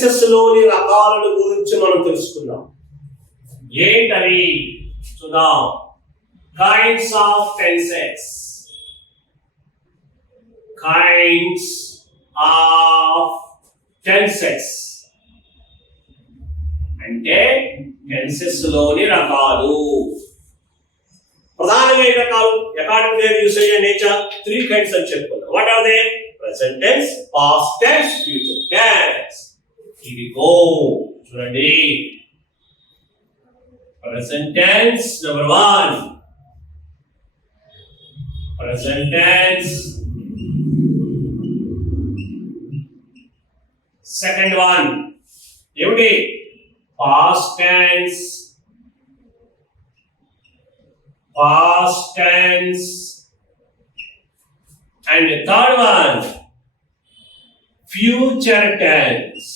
Tenses లోని రకాలను గురించి మనం తెలుసుకుందాం. ఏంటవి చూద్దాం. Kinds of tenses. Kinds of tenses అంటే టెన్సెస్ లోని రకాలు. ప్రధానమైన రకాలు according their usage and nature 3 kinds అని చెప్పుకున్నాం. What are they? Present tense, past tense, future tense. ఇవి గో చూడండి. Present tense number 1. Present tense. Second one ఏమిటి? Past tense. Past tense. And the third one, future tense.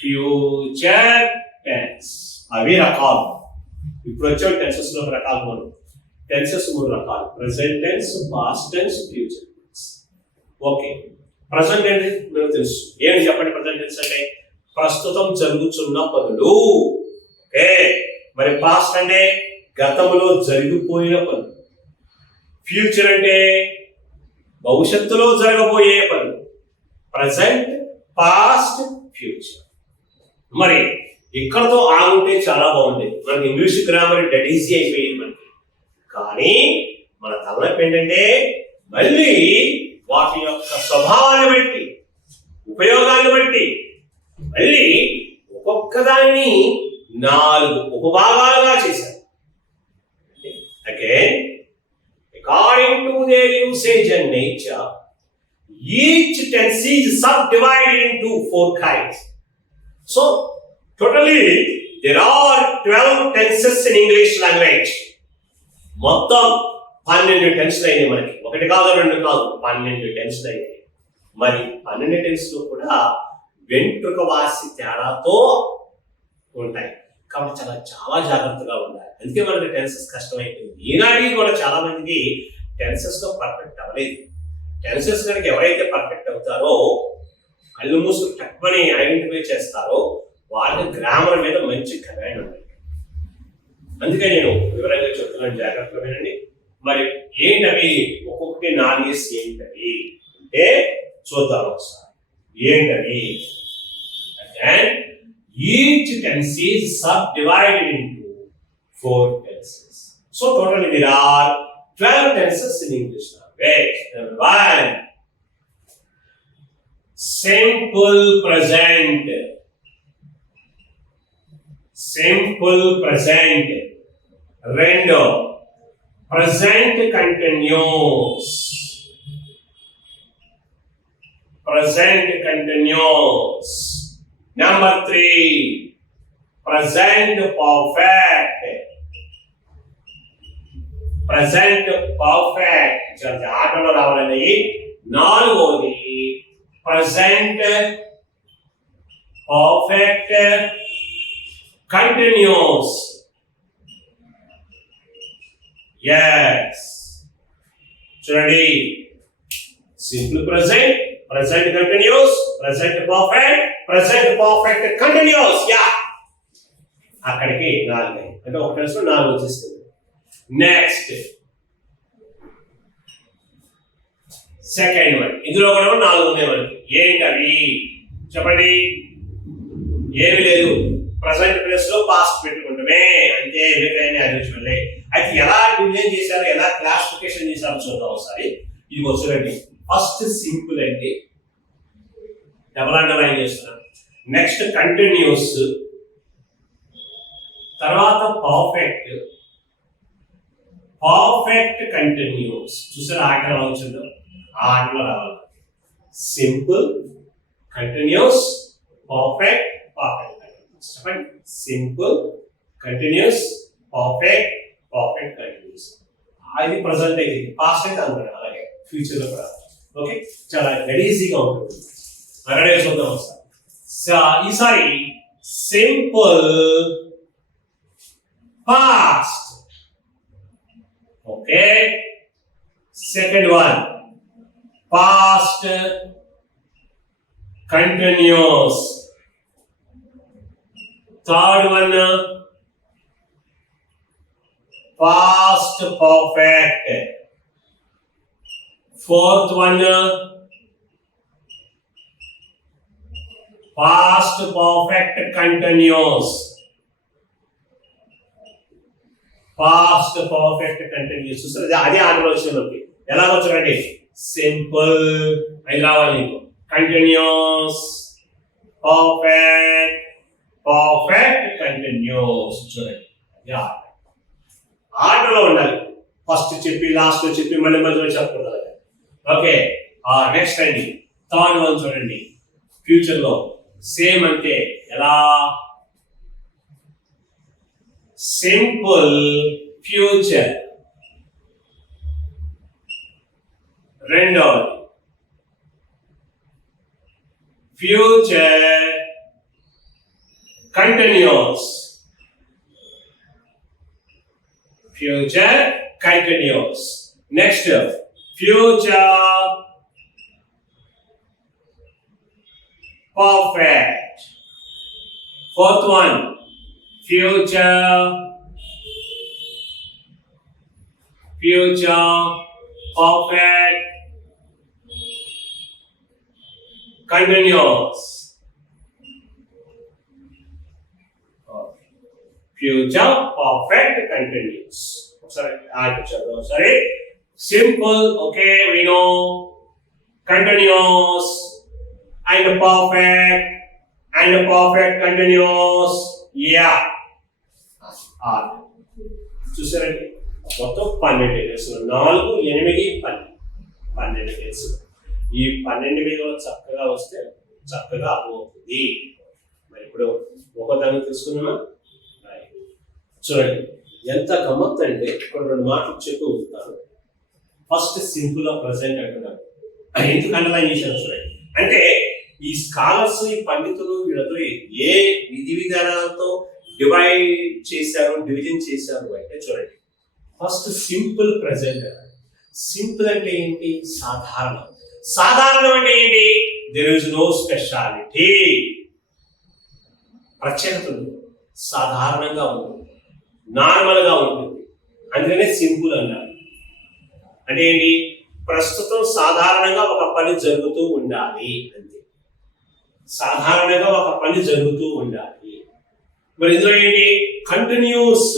Future tense. అవి రకాలు. ఇప్పుడు వచ్చే టెన్సెస్ లో రకాలు మనం. టెన్సెస్ 3 రకాలు. Present tense, past tense, future tense. Okay. Present అంటే మీకు తెలుసు. ఏంటి చెప్పండి ప్రెసెంట్ టెన్స్ అంటే? ప్రస్తుతం జరుగుతున్న పనులు. ఓకే. మరి పాస్ట్ అంటే గతంలో జరిగిపోయిన పనులు. ఫ్యూచర్ అంటే భవిష్యత్తులో జరగబోయే పనులు. Present, past, future. మరి ఇక్కడతో ఆగుంటే చాలా బాగుండేది. మనకి ఇంగ్లీష్ గ్రామర్ డెడ్ ఈజీ అయిపోయింది మనకి. కానీ మన తలనొప్పి ఏంటంటే మళ్ళీ వాటి యొక్క స్వభావాన్ని బట్టి, ఉపయోగాన్ని బట్టి మళ్ళీ ఒక్కొక్కదాన్ని 4 ఉపభాగాలుగా చేశారు. Again, according to their usage and nature, each tense is subdivided into 4 kinds. So, totally there are 12 tenses in English language. మొత్తం 12 టెన్స్లు అయినాయి మనకి. 1 కాదు 2 కాదు 12 టెన్స్లు అయినాయి. మరి 12 టెన్స్లు కూడా వెంట్రుక వాసి తేడాతో ఉంటాయి. కాబట్టి చాలా జాగ్రత్తగా ఉండాలి. అందుకే మనకి టెన్సెస్ కష్టమైపోయింది. ఈనాటికి కూడా చాలా మందికి టెన్సెస్ లో పర్ఫెక్ట్ అవ్వలేదు. టెన్సెస్ కనుక ఎవరైతే పర్ఫెక్ట్ అవుతారో, కళ్ళు మూసుకు టక్మని ఐడెంటిఫై చేస్తారో వాళ్ళకి గ్రామర్ మీద మంచి కమాండ్ ఉంది. అందుకే నేను వివరంగా చెప్తున్నాను, జాగ్రత్తగా వినండి. మరి ఏంటవి? ఒక్కొక్కటి 4 ఏంటవి అంటే చూద్దాం ఒకసారి. ఏంటవి? Each tense is subdivided into 4 tenses. So totally there are 12 tenses in English language. Number 1, simple present. Simple present. Rendo, present continuous. Present continuous. Number 3, present perfect. Present perfect. చదివి ఆటలో రావాలండి. 4వది present perfect continuous. Yes. చూడండి. Simple present, present continuous, present perfect, present perfect continuous. Yeah. అక్కడికి 4 అంటే ఒక tense 4 వచ్చేస్తుంది. Next second one. ఇందులో కూడా 4 ఉన్నాయి మనకి. ఏంటవి చెప్పండి? ఏమి లేదు. ప్రెసెంట్ ప్లేస్ లో పాస్ట్ పెట్టుకుంటామే అంతే. ఏదైనా అడ్జస్ట్మెంట్. అయితే ఎలా డిజైన్ చేశారు, ఎలా క్లాసిఫికేషన్ చేశారో చూద్దాం ఒకసారి. ఇది వచ్చేయండి. ఫస్ట్ సింపుల్ అంటే డబుల్ అండర్లైన్ చేస్తున్నాను. నెక్స్ట్ కంటిన్యూస్, తర్వాత పర్ఫెక్ట్, పర్ఫెక్ట్ కంటిన్యూస్. చూసారా ఆటలో వచ్చిందో? ఆ ఆటలో రావాలి. Simple, continuous, perfect, perfect continuous. చెప్పండి. Simple, continuous, perfect, perfect continuous. అది ప్రజెంట్ అయితే, పాస్ట్ అయితే అనుకోండి. అలాగే ఫ్యూచర్ లో కూడా. ఓకే, చాలా వెరీ ఈజీగా ఉంటుంది. రెడీ చూద్దాం ఒకసారి. ఈసారి simple past. Okay, second one past continuous. Third one, past perfect. Fourth one, past perfect continuous. Past perfect continuous. చూసారు అదే ఆర్డర్ విషయంలోకి ఎలా వచ్చారండి? సింపుల్ అని రావాలి నీకు. Continuous, perfect, perfect continuous. చూడండి ఆర్డర్లో ఉండాలి. ఫస్ట్ చెప్పి లాస్ట్ చెప్పి మళ్ళీ మధ్యలో చెప్పకూడదు. ఓకే, నెక్స్ట్ అండి థర్డ్ వన్ చూడండి. ఫ్యూచర్ లో సేమ్ అంటే ఎలా? Simple future. రెండవది future continuous. Future continuous. Next future perfect. Fourth one, future perfect continuous. Future perfect continuous. Sorry. Simple, okay, we know. Continuous and perfect continuous. Yeah. చూసారండి మొత్తం 12 కేసులు. 4, 8, 12 కేసులు. ఈ 12 మీద చక్కగా వస్తే చక్కగా అవుతుంది. మరి ఇప్పుడు ఒకదాన్ని తీసుకున్నామా? చూడండి ఎంత గమ్మత్తు అంటే ఇక్కడ 2 మాటలు చెప్పి ఉంటాను. ఫస్ట్ సింపుల్ ఆఫ్ ప్రెసెంట్ అంటున్నారు. ఎందుకు అండర్లైన్ చేశారు చూడండి. అంటే ఈ స్కాలర్స్, ఈ పండితులు వీళ్ళతో ఏ విధి విధానాలతో డివిజన్ చేశారు అంటే చూడండి. First simple present. సింపుల్ అంటే ఏంటి? సాధారణం. సాధారణం అంటే ఏంటి? There is no speciality. ప్రత్యేకత ఉంది, సాధారణంగా ఉంటుంది, నార్మల్ గా ఉంటుంది. అందుకనే సింపుల్ అన్నారు. అంటే ఏంటి? ప్రస్తుతం సాధారణంగా ఒక పని జరుగుతూ ఉండాలి అంతే. సాధారణంగా ఒక పని జరుగుతూ ఉండాలి. మరి ఇందులో ఏంటి? కంటిన్యూస్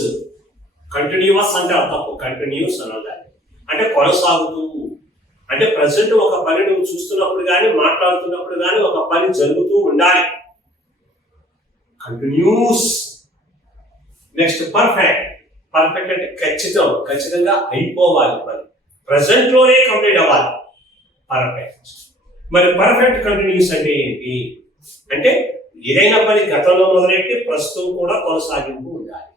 అంటే తప్పు. కంటిన్యూస్ అనాలి అంటే కొనసాగుతూ. అంటే ప్రజెంట్ ఒక పని నువ్వు చూస్తున్నప్పుడు కానీ మాట్లాడుతున్నప్పుడు కానీ ఒక పని జరుగుతూ ఉండాలి. కంటిన్యూస్. నెక్స్ట్ పర్ఫెక్ట్ అంటే ఖచ్చితంగా అయిపోవాలి పని. ప్రజెంట్ లోనే కంప్లీట్ అవ్వాలి. పర్ఫెక్ట్. మరి పర్ఫెక్ట్ కంటిన్యూస్ అంటే ఏంటి? అంటే ఏదైనా పని గతంలో మొదలెట్టి ప్రస్తుతం కూడా కొనసాగింపు ఉండాలి.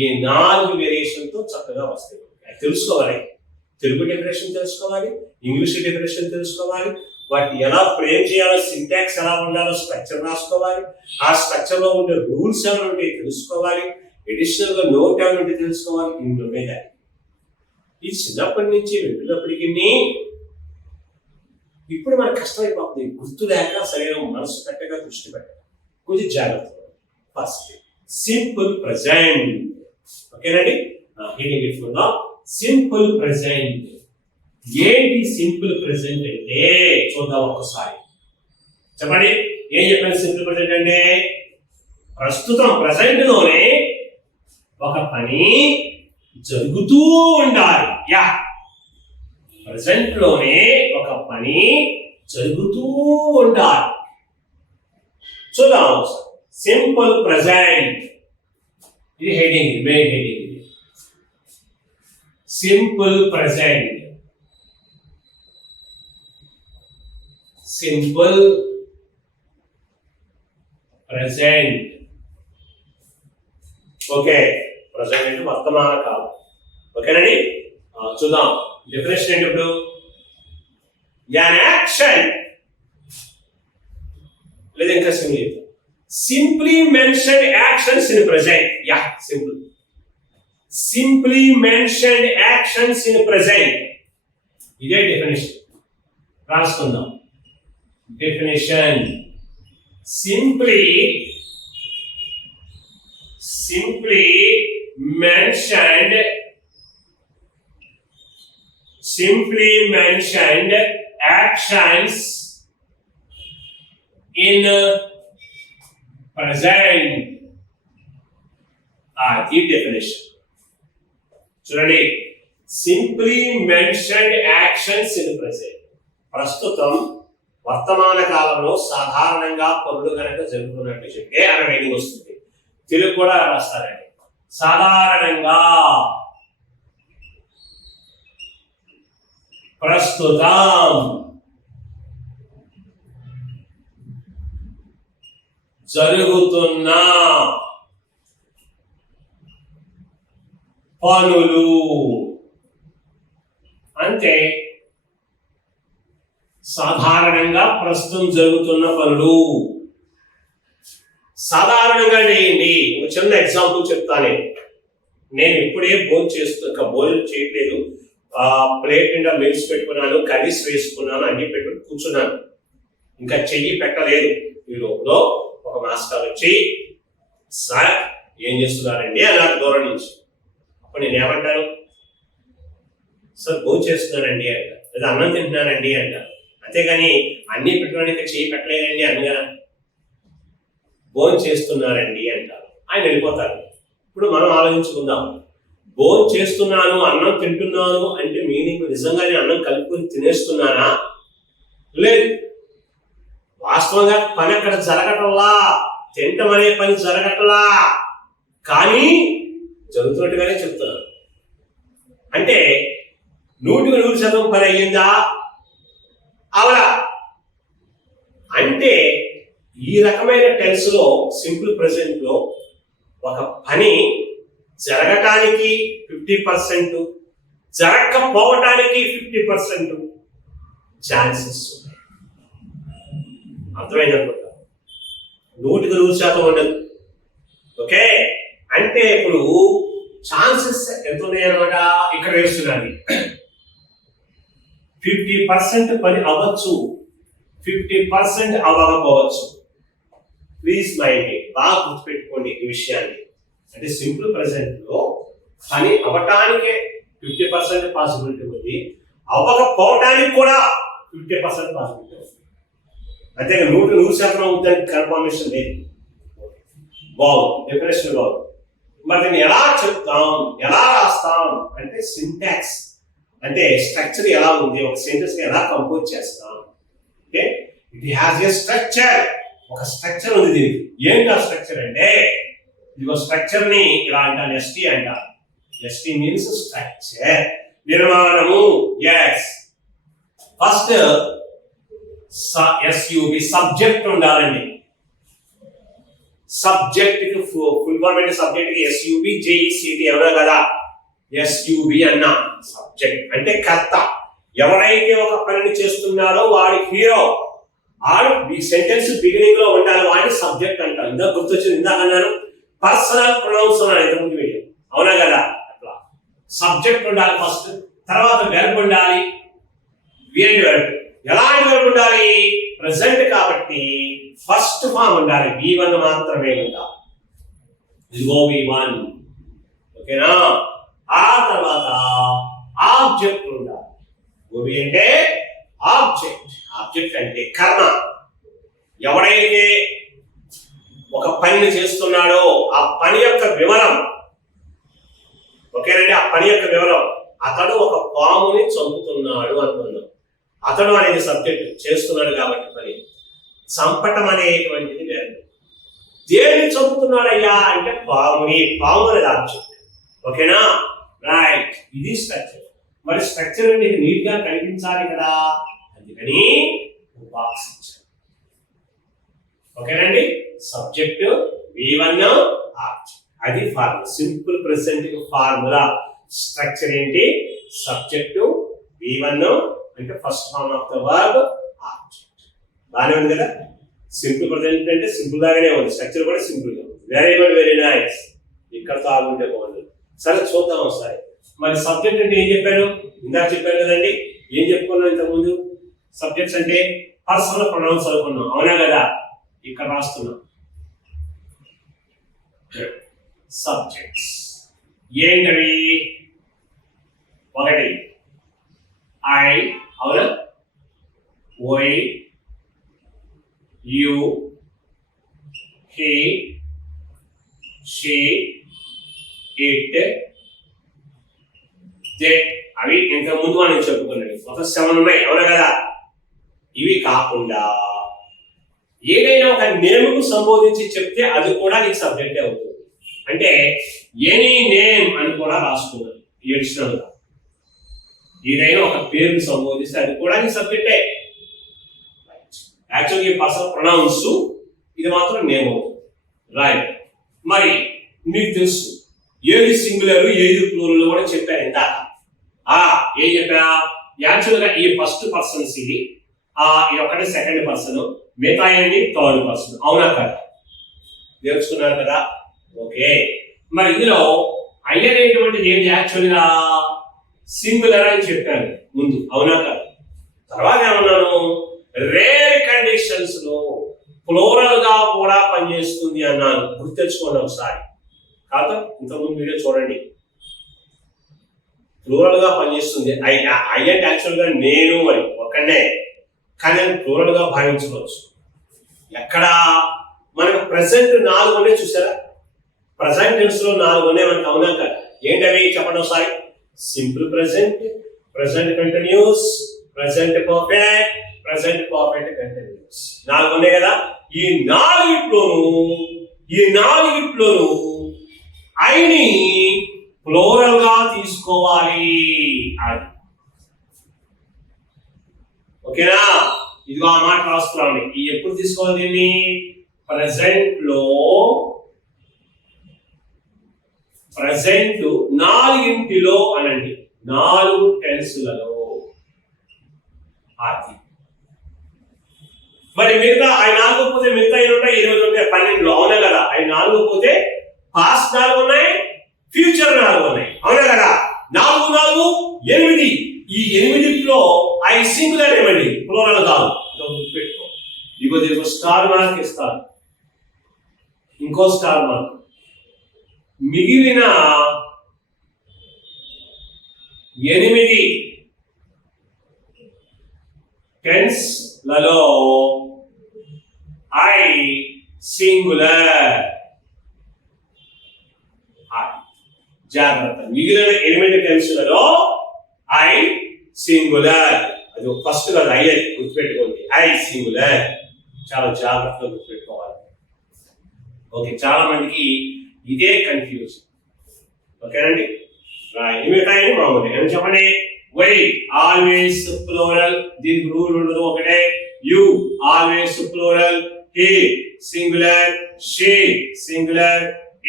ఈ 4 వేరియేషన్ తో చక్కగా వస్తాయి. తెలుసుకోవాలి. తెలుగు డెఫినేషన్ తెలుసుకోవాలి, ఇంగ్లీష్ డెఫినేషన్ తెలుసుకోవాలి, వాటిని ఎలా ఫ్రేమ్ చేయాలో, సింటాక్స్ ఎలా ఉండాలో స్ట్రక్చర్ రాసుకోవాలి, ఆ స్ట్రక్చర్ లో ఉండే రూల్స్ ఏమైనా ఉంటే తెలుసుకోవాలి, ఎడిషనల్ గా నోట్ ఏమైనా ఉంటే తెలుసుకోవాలి. ఇందులో మీద ఇది చిన్నప్పటి నుంచి వింటున్నప్పటికీ ఇప్పుడు మనకు కష్టమైపోతుంది. గుర్తు లేక సరైన మనసు పెట్టగా దృష్టి పెట్టగా కొంచెం జాగ్రత్త. First simple present. ఓకేనండి, hiding it full. Simple present ఏంటి? సింపుల్ ప్రెజెంట్ అంటే చూద్దాం ఒక్కసారి. చెప్పండి, ఏం చెప్పాను? సింపుల్ ప్రెజెంట్ అంటే ప్రస్తుతం ప్రెజెంట్ లోనే ఒక పని జరుగుతూ ఉండాలి. ప్రెజెంట్ లోనే ఒక పని జరుగుతూ ఉండాలి. చూద్దాం. సింపుల్ ప్రెజెంట్ ఇది heading, main heading. Simple present. Simple present. Okay, present అంటే వర్తమాన కాలం. ఓకేనండి, చూద్దాం డెఫినేషన్ ఏంటి ఇప్పుడు. యాన్ యాక్షన్ లేదా ఇంకా simple simply mention actions in present. Simple. Simply mention actions in present. ఇదే definition రాసుకుందాం. definition. Simply mentioned actions in present are the definition. చూడండి, simply mentioned actions in present, ప్రస్తుతం వర్తమాన కాలంలో సాధారణంగా పనులు కనుక జరుగుతున్నట్టు చెప్తే అనే మీనింగ్ వస్తుంది. తెలుగు కూడా రాస్తారండి. సాధారణంగా, ప్రస్తుతం, జరుగుతున్న పనులు. అంటే సాధారణంగా ప్రస్తుతం జరుగుతున్న పనులు. సాధారణంగా చేయండి. ఒక చిన్న ఎగ్జాంపుల్ చెప్తాను. నేను ఇప్పుడే భోజనం చేయట్లేదు, ప్లేట్ నిండా మీల్స్ పెట్టుకున్నాను, కర్రీస్ వేసుకున్నాను, అన్ని పెట్టుకుని కూర్చున్నాను, ఇంకా చెయ్యి పెట్టలేదు. ఈ లోపల ఒక మాస్టర్ వచ్చి, సార్ ఏం చేస్తున్నారండి అన్నారు దూరం నుంచి. అప్పుడు నేను ఏమంటాను, సార్ భోజనం చేస్తున్నానండి అంట, లేదా అన్నం తింటున్నానండి అంట. అంతేగాని అన్ని పెట్టుకోవడానికి చెయ్యి పెట్టలేదండి అనగా భోజనం చేస్తున్నారండి అంటారు. ఆయన వెళ్ళిపోతారు. ఇప్పుడు మనం ఆలోచించుకుందాం. భోజనం చేస్తున్నాను, అన్నం తింటున్నాను అంటే మీనింగ్ నిజంగానే అన్నం కలుపుకొని తినేస్తున్నానా? లేదు. వాస్తవంగా పని అక్కడ జరగటంలా, తింటం అనే పని జరగటంలా, కానీ జరుగుతున్నట్టుగానే చెప్తున్నాను. అంటే 100% పని అయ్యిందా? అవలా. అంటే ఈ రకమైన టెన్స్ లో, సింపుల్ ప్రెసెంట్ లో ఒక పని జరగటానికి 50%, జరగకపోవటానికి 50% ఛాన్సెస్ ఉన్నాయి. అర్థమైందనుకుంటా. 100% ఉండదు. ఓకే, అంటే ఇప్పుడు ఛాన్సెస్ ఎంత ఉన్నాయన్నమాట. ఇక్కడ వేస్తున్నాను 50% పని అవ్వచ్చు, 50% అవ్వకపోవచ్చు. ప్లీజ్ మైండ్ ఇట్, బాగా గుర్తుపెట్టుకోండి ఈ విషయాన్ని. అంటే సింపుల్ ప్రెసెంట్ లో పని అవ్వటానికే 50% పాసిబిలిటీ ఉంది, అవ్వకపోవటానికి కూడా 50% పాసిబిలిటీ ఉంది. అంతేగా 100% అవుతుందని కన్ఫర్మేషన్ లేదు. బాగుంది, డెఫినేషన్ బాగుంది. మరి దీన్ని ఎలా చెప్తాం, ఎలా రాస్తాం అంటే సింటాక్స్, అంటే స్ట్రక్చర్ ఎలా ఉంది, ఒక సెంటెన్స్ ఎలా కంపోజ్ చేస్తాం అంటే ఇట్ హ్యాస్ ఏ స్ట్రక్చర్. ఒక స్ట్రక్చర్ ఉంది దీనికి. ఏంటి ఆ స్ట్రక్చర్ అంటే, ఇదిగో స్ట్రక్చర్ ని ఇలా అంటాను, ఎస్టీ అంటారు. ఎస్టీ మీన్స్ స్ట్రక్చర్, నిర్మాణము. ఎస్, ఫస్ట్ ఎస్యూబి సబ్జెక్ట్ ఉండాలండి. సబ్జెక్ట్ కి ఫుల్ ఫామ్ అంటే సబ్జెక్ట్ కి ఎస్యూబి జేఈసిటి ఎవరో కదా. ఎస్యూబి అన్న సబ్జెక్ట్ అంటే కర్త. ఎవరైతే ఒక పనిని చేస్తున్నాడో వాడి హీరో, ఆడు ఈ సెంటెన్స్ బిగినింగ్ లో ఉండాలి, వాడి సబ్జెక్ట్ అంటారు. ఇందాక గుర్తొచ్చింది, ఇందాక అన్నాను పర్సనల్ ప్రొనౌన్స్ అన్నాను ఇంతకుముందు వీడియో, అవునా కదా. అట్లా సబ్జెక్ట్ ఉండాలి ఫస్ట్, తర్వాత వెర్బ్ ఉండాలి. ఏంటి వెర్బ్? ఎలాంటి వెర్బ్ ఉండాలి? ప్రెసెంట్ కాబట్టి ఫస్ట్ ఫామ్ ఉండాలి, V1 మాత్రమే ఉండాలి. ఇదిగో V1, ఓకేనా. ఆ తర్వాత ఆబ్జెక్ట్ ఉండాలి. ఓబి అంటే ఆబ్జెక్ట్. ఆబ్జెక్ట్ అంటే కర్మ. ఎవడైతే ఒక పనిని చేస్తున్నాడో ఆ పని యొక్క వివరం, ఓకేనండి, ఆ పని యొక్క వివరం. అతడు ఒక పాముని చంపుతున్నాడు అనుకుందాం. అతడు అనేది సబ్జెక్ట్, చేస్తున్నాడు కాబట్టి పని. చంపటం అనేటువంటిది వేరు. దేన్ని చంపుతున్నాడయ్యా అంటే పాముని. పాము అనేది ఆబ్జెక్ట్, ఓకేనా. రైట్, ఇది స్ట్రక్చర్. మరి స్ట్రక్చర్ నీకు నీట్ గా కనిపించాలి కదా, అందుకని బాక్స్ ఇచ్చారు. ఓకేనండి. Subject V1, object. అది formula. Simple present formula. Structure ఏంటి? సబ్జెక్ట్ V1 అంటే first form of the verb object. బాగానే ఉంది కదా. సింపుల్ ప్రెసెంట్ అంటే సింపుల్ లాగానే ఉంది, స్ట్రక్చర్ కూడా సింపుల్ గా ఉంది. Very good, very nice. ఇక్కడతో ఆగుంటే బాగుంది. సరే చూద్దాం ఒకసారి. మరి సబ్జెక్ట్ అంటే ఏం చెప్పాను? ఇందాక చెప్పాను కదండి. ఏం చెప్పుకున్నాం ఇంతకుముందు? సబ్జెక్ట్స్ అంటే పర్సనల్ ప్రొనౌన్స్ అనుకున్నాం, అవునా కదా? ఇక్కడ రాస్తున్నాం సబ్జెక్ట్స్ ఏంటవి? ఒకటి ఐ, అవునా? We, you, he, she, it, they. అవి ఇంత ముందు మనం చెప్పుకున్నవి మొత్తం 7 ఉన్నాయి, అవునా కదా? ఇవి కాకుండా ఏదైనా ఒక నేమ్కు సంబోధించి చెప్తే అది కూడా నీకు సబ్జెక్టే అవుతుంది. అంటే ఎనీ నేమ్ అని కూడా రాసుకున్నాను ఎడిషనల్ గా. ఏదైనా ఒక పేరుని సంబోధిస్తే అది కూడా నీకు సబ్జెక్టే. యాక్చువల్గా ఈ పర్సనల్ ప్రొనౌన్స్, ఇది మాత్రం నేమ్ అవుతుంది, రైట్? మరి మీకు తెలుసు ఏది సింగులర్ ఏది ప్లూరల్ కూడా చెప్పాను ఇందాక. ఏం చెప్పా? యాక్చువల్గా ఈ ఫస్ట్ పర్సన్స్ ఇది ఒకటి సెకండ్ పర్సన్, మిగతా ఏంటి థర్డ్ పర్సన్, అవునా కదా? తెలుసుకున్నారు కదా? ఓకే. మరి ఇందులో ఐ అనేటువంటిది ఏంటి? యాక్చువల్గా సింగులర్ అని చెప్పాను ముందు, అవునా కదా? తర్వాత ఏమన్నాను? రేర్ కండిషన్స్ లో ప్లూరల్ గా కూడా పనిచేస్తుంది అన్నాను, గుర్తు తెచ్చుకోండి ఒకసారి. కాదు ఇంతకుముందు వీడియో చూడండి. ప్లూరల్ గా పనిచేస్తుంది. ఐ అంటే యాక్చువల్ గా నేను అని ఒక్కనే, కానీ ప్లూరల్ గా భావించవచ్చు. ఎక్కడ మనకు ప్రెసెంట్ 4 ఉన్నాయి చూసారా? ప్రెసెంట్ టెన్స్ లో 4 ఉన్నాయి మనకు, అవునా కదా? ఏంటవి చెప్పండి ఒకసారి. Simple present, present continuous, present perfect, present perfect continuous, 4 ఉన్నాయి కదా? ఈ నాలుగిట్లోనూ ఐని ప్లూరల్ గా తీసుకోవాలి. అది ఓకేనా? ఇదిగో ఆ మాట రాస్తున్నాను. ఈ ఎప్పుడు తీసుకోవాలి దీన్ని? ప్రెసెంట్ 4 అనండి, 4 టెన్సులలో. అది మరి మిగతా అవి 4 పోతే మిగతా 8 ఉంటాయి, 20 ఉంటాయి, 12, అవునా కదా? అవి 4 పోతే పాస్ట్ 4 ఉన్నాయి, ఫ్యూచర్ 4 ఉన్నాయి, అవునా కదా? 4, 4, 8. ఈ 8లో ఐ సింగులర్ ఏమండి, ప్లూరల్ కాదు. గుర్తుపెట్టుకో. ఇదిగో స్టార్ మార్క్ ఇస్తాను, ఇంకో స్టార్ మార్క్. మిగిలిన 8 టెన్స్ లలో ఐ సింగులర్. జాగ్రత్త, మిగిలిన 8 టెన్స్ లలో ఐ సింగులర్. అది ఫస్ట్ కాదు, ఐ గుర్తుపెట్టుకోండి. ఐ సింగులర్, చాలా జాగ్రత్తగా గుర్తుపెట్టుకోవాలి. ఓకే, చాలా మందికి ఇదే కన్ఫ్యూజన్. ఓకేనండి? మిగతాయి మామూలు ఏమని చెప్పండి. వై ఆల్వేస్ ప్లూరల్, దీనికి రూల్ ఉండదు, ఒకటే. You always plural, he singular, she singular,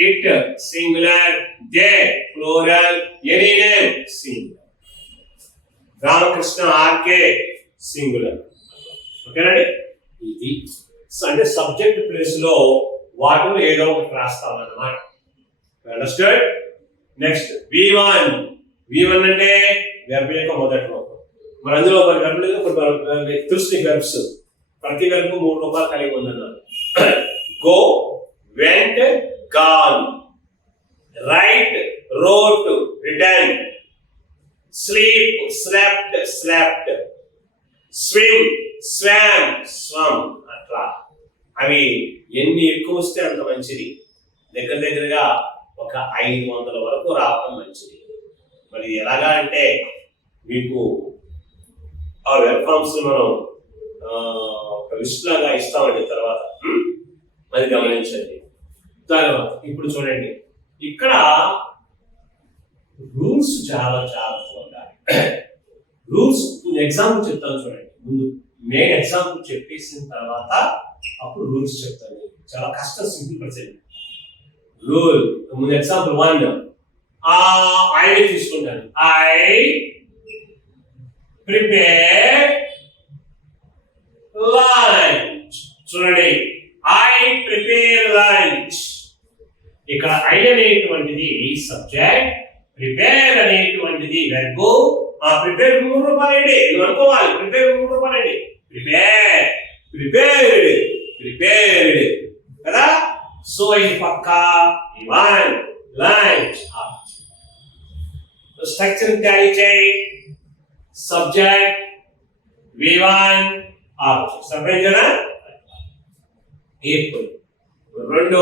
it singular, they plural, any name singular. Ramakrishna RK singular. ఓకేనండి? ఇది అంటే సబ్జెక్ట్ ప్లేస్ లో వాటిలో ఏదో ఒకటి రాస్తాం అన్నమాట. అండర్స్టాండ్? నెక్స్ట్ V1 అంటే వెర్బ్ యొక్క మొదటి రూపం. మరి అందులో వెర్బ్ తెలుసు, వెర్బ్స్ ప్రతి వెర్బ్ 3 రూపాయలు కలిగి ఉందన్నారు. Go, went, gone, write, wrote, return, sleep, slept, slept, swim, swam, swum. అట్లా అవి ఎన్ని ఎక్కువ వస్తే అంత మంచిది. దగ్గరగా ఒక 500 వరకు రావడం మంచిది. మరి ఎలాగా అంటే మీకు ఆ వెబ్ ఫామ్స్ మనం ఒక లిస్ట్ లాగా ఇస్తామండి తర్వాత, మరి గమనించండి. తర్వాత ఇప్పుడు చూడండి, ఇక్కడ రూల్స్ చాలా జాగ్రత్తగా ఉండాలి. రూల్స్ ఎగ్జాంపుల్ చెప్తాను చూడండి. ముందు మెయిన్ ఎగ్జాంపుల్ చెప్పేసిన తర్వాత అప్పుడు రూల్స్ చెప్తాను. చాలా కష్టం, సింపుల్ ప్రజెంట్. రూల్ ముందు ఎగ్జాంపుల్ 1 ఐ తీసుకుంటాను. I prepare lunch. చూడండి, ఐ ప్రిపేర్ లంచ్. ఇక్కడ ఐ అనేటువంటిది సబ్జెక్ట్, ప్రిపేర్ అనేటువంటిది వెర్బ్. ప్రిపేర్ 3 రూపాయలండి, నువ్వు అనుకోవాలి. ప్రిపేర్ 3 రూపాయలండి. ప్రిపేర్డ్ కదా. సో ఇది పక్కా ఇవన్ లంచ్ స్ట్రక్చర్ టాలీ చేయి. సబ్జెక్ట్ V1 ఆబ్జెక్ట్ సపరేట్ కదా. ఇప్పుడు రెండో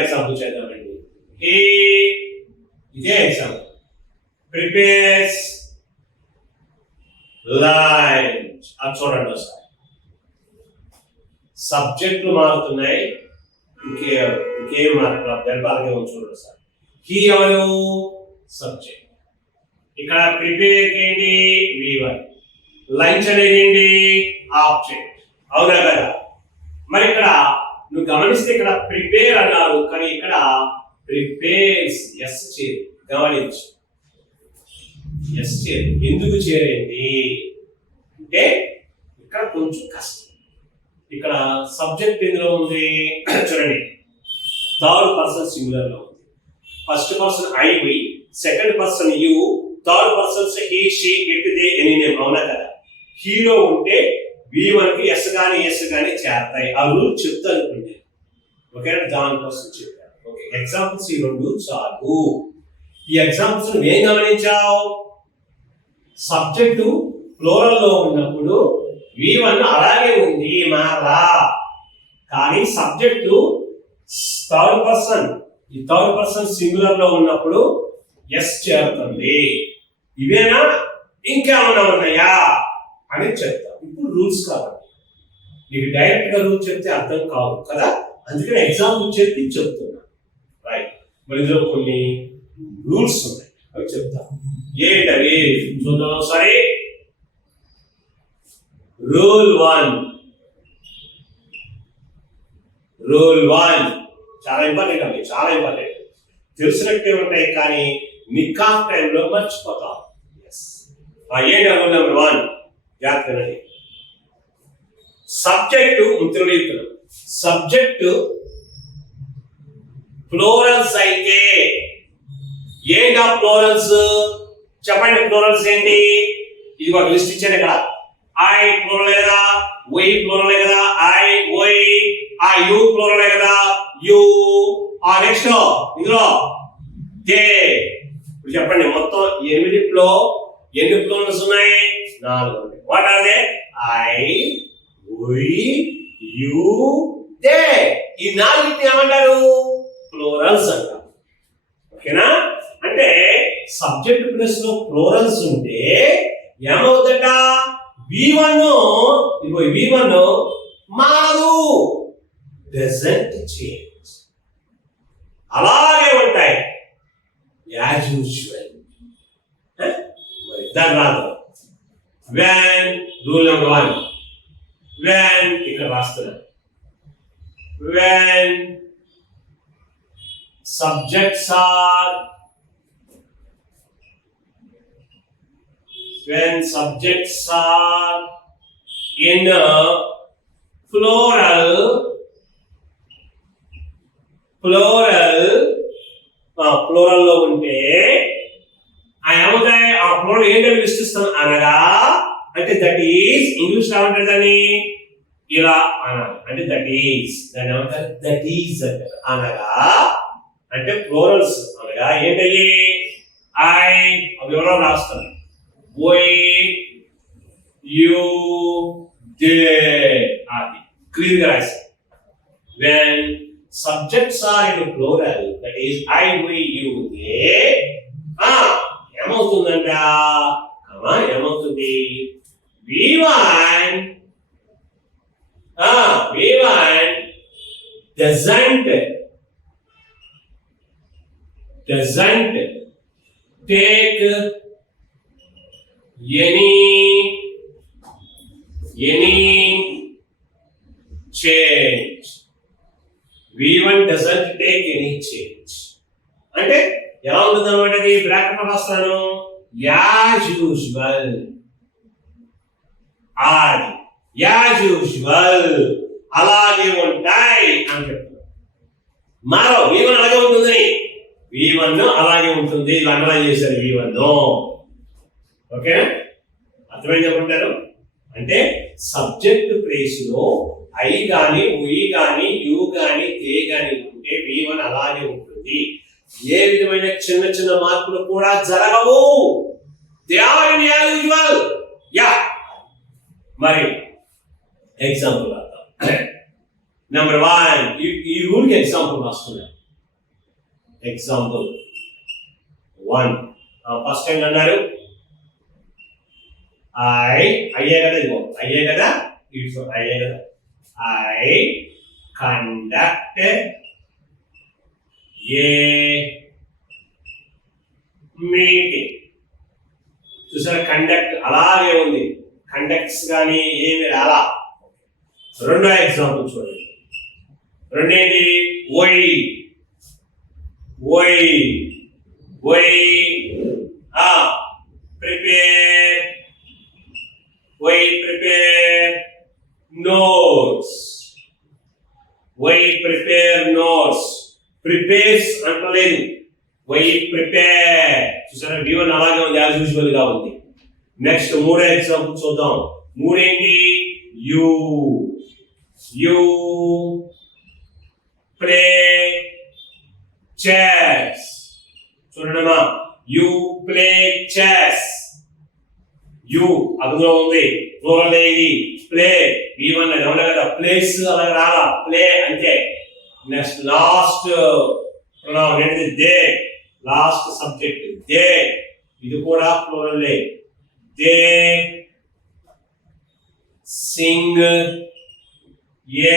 ఎగ్జాంపుల్ చేద్దామండి. ఇదే ఎగ్జాంపుల్. Prepares lunch. అది చూడండి ఒకసారి. సబ్జెక్టులు మారుతున్నాయి, ఇంకేం మారుతున్నారు గర్భాలకే చూడండి సార్. హీ ఎవరు సబ్జెక్ట్. ఇక్కడ ప్రిపేర్ ఏంటి V1, లంచ్ అనేది ఏంటి ఆబ్జెక్ట్. అవునా కదా. మరి ఇక్కడ నువ్వు గమనిస్తే ఇక్కడ ప్రిపేర్ అన్నారు, కానీ ఇక్కడ ప్రిపేర్స్ ఎస్ చేరు. గమనించు, ఎస్ చేరు. ఎందుకు చేరేంది అంటే ఇక్కడ కొంచెం కష్టం. ఇక్కడ సబ్జెక్ట్ ఎందులో ఉంది చూడండి. థర్డ్ పర్సన్ సింగులర్ లో ఉంది. First person I, we, second person you, third persons he, she, it, they, any name. అవునా కదా. హీలో ఉంటే V1 కి ఎస్ గానీ చేరతాయి. ఆ రూల్ చెప్తా అనుకోండి. ఓకేనా, దానికోసం చెప్పాను. ఓకే, ఎగ్జాంపుల్స్ ఈ రెండు చాలు. ఈ ఎగ్జాంపుల్స్ ఏం గమనించావు? సబ్జెక్టు ప్లూరల్ లో ఉన్నప్పుడు V1 అలాగే ఉంది మారా, కానీ సబ్జెక్టు థర్డ్ పర్సన్ సింగులర్ లో ఉన్నప్పుడు ఎస్ చేరుతుంది. ఇవేనా ఇంకేమన్నా ఉన్నాయా అని చెప్తాం. ఇప్పుడు రూల్స్ కాబట్టి నీకు డైరెక్ట్ గా రూల్ చెప్తే అర్థం కాదు కదా, అందుకని ఎగ్జాంపుల్ చెప్పి చెప్తున్నా. రైట్, మరి ఇందులో కొన్ని రూల్స్ ఉన్నాయి, అవి చెప్తా. ఏంటవి చూద్దాం. సరే, రూల్ 1 చాలా ఇంపార్టెంట్ అండి, చాలా ఇంపార్టెంట్. తెలిసినట్టే ఉంటాయి కానీ నికా టైంలో మర్చిపోతాం. ఏంటి రూల్ నెంబర్ 1? జాగ్రత్త. సబ్జెక్టు ప్లూరల్స్ అయితే ఏంటి ఆ ప్లూరల్స్ చెప్పండి. ప్లూరల్స్ ఏంటి? ఇది ఒక లిస్ట్ ఇచ్చాను ఇక్కడ. ఐ ప్లూరల్ కదా, వై ప్లూరల్ కదా, ఐ వై, ఆ యు ప్లూరల్ కదా, యు. ఆ నెక్స్ట్ ఇందులో దే. ఇప్పుడు చెప్పండి, మొత్తం 8లో ఎన్ని ప్లూరల్స్ ఉన్నాయి? 4 ఉన్నాయి. What are they? I, we, you, they. ఈ 4 ఏమంటారు? ప్లూరల్స్ అంటారు. ఓకేనా. అంటే సబ్జెక్ట్ ప్లస్ లో ప్లూరల్స్ ఉంటే ఏమవుతుందట? V1 మారు, డజంట్ చేంజ్, అలాగే ఉంటాయి యాజ్ యూజువల్. దాని రాదు. వెన్ రూల్ నెంబర్ 1, వెన్ ఇక్కడ రాస్తున్నా. When subjects are in plural లో ఉంటే ఏమవుతాయి? ఆ ప్లూరల్ ఏంటని లిస్ట్ ఇస్తాను అనగా, అంటే దట్ ఈస్ ఇంగ్లీష్ లో ఏమంటారు దాన్ని? ఇలా అనాలి. అంటే దట్ ఈస్, దాన్ని ఏమంటారు? దట్ ఈస్ అంటారు. అనగా అంటే ప్లూరల్స్ అనగా ఏంటది? ఐ వివరం రాస్తాను. వై, యు, దే, అది క్లియర్ గా రాస్తాను. When subjects are in plural, that is I, we, you, they, ఏమవుతుందంట? ఏమవుతుంది? V1 doesn't take any change. V1 doesn't take any change. అంటే ఎలా ఉంటుంది అన్నమాట? అది బ్రాకెట్ లో రాస్తాను. యాజ్ యూజువల్, అది యాజ్ యూజువల్ అలాగే ఉంటాయి అని చెప్తున్నాను. మారో V1 అలాగే ఉంటుంది. V1 అలాగే ఉంటుంది. ఇలా అండర్లైన్ చేశారు V1. ఓకే, అర్థమైంది చెప్పుకుంటారు. అంటే సబ్జెక్ట్ ప్లేస్ లో ఐ గాని ఉయి గాని యు గాని తే గాని ఉంటే V1 అలాగే ఉంటుంది. ఏ విధమైన చిన్న చిన్న మార్పులు కూడా జరగవు. They are in as usual. Yeah, మరి ఎగ్జాంపుల్ నెంబర్ 1 ఈ రూల్ కి ఎగ్జాంపుల్ రాస్తున్నా. ఎగ్జాంపుల్ 1 ఫస్ట్ టైం అన్నారు అయ్యే కదా, ఇదిగో అయ్యే కదా, ఇట్స్ అయ్యే కదా. I conduct A meeting. చూసారా, కండక్ట్ అలాగే ఉంది, కండక్ట్స్ కానీ ఏమి అలా. రెండో ఎగ్జాంపుల్ చూడండి. రెండేంటి, ఓయి ఓయి ఓయి ప్రిపేర్ ఓయి ప్రిపేర్ నోట్స్. ఓయి ప్రిపేర్ నోట్స్. ప్రిపేర్స్ అంటలేదు, ఓయి ప్రిపేర్. చూసారా, V1 అలాగే ఉంది, యాజ్ యూజువల్ గా ఉంది. నెక్స్ట్ మూడో ఎగ్జాంపుల్ చూద్దాం. మూడేంటి, యు యు ప్లే చెస్. చూడండమ్మా, యు ప్లే చెస్. యు అందులో ఉంది, ప్లూరల్ ఏది, ప్లే. V1 అవునా కదా, ప్లేస్ అలా రాలా, ప్లే అంతే. నెక్స్ట్ లాస్ట్ ప్రొనౌన్ ఏంటిది, దే. లాస్ట్ సబ్జెక్ట్ దే, ఇది కూడా plural. They sing a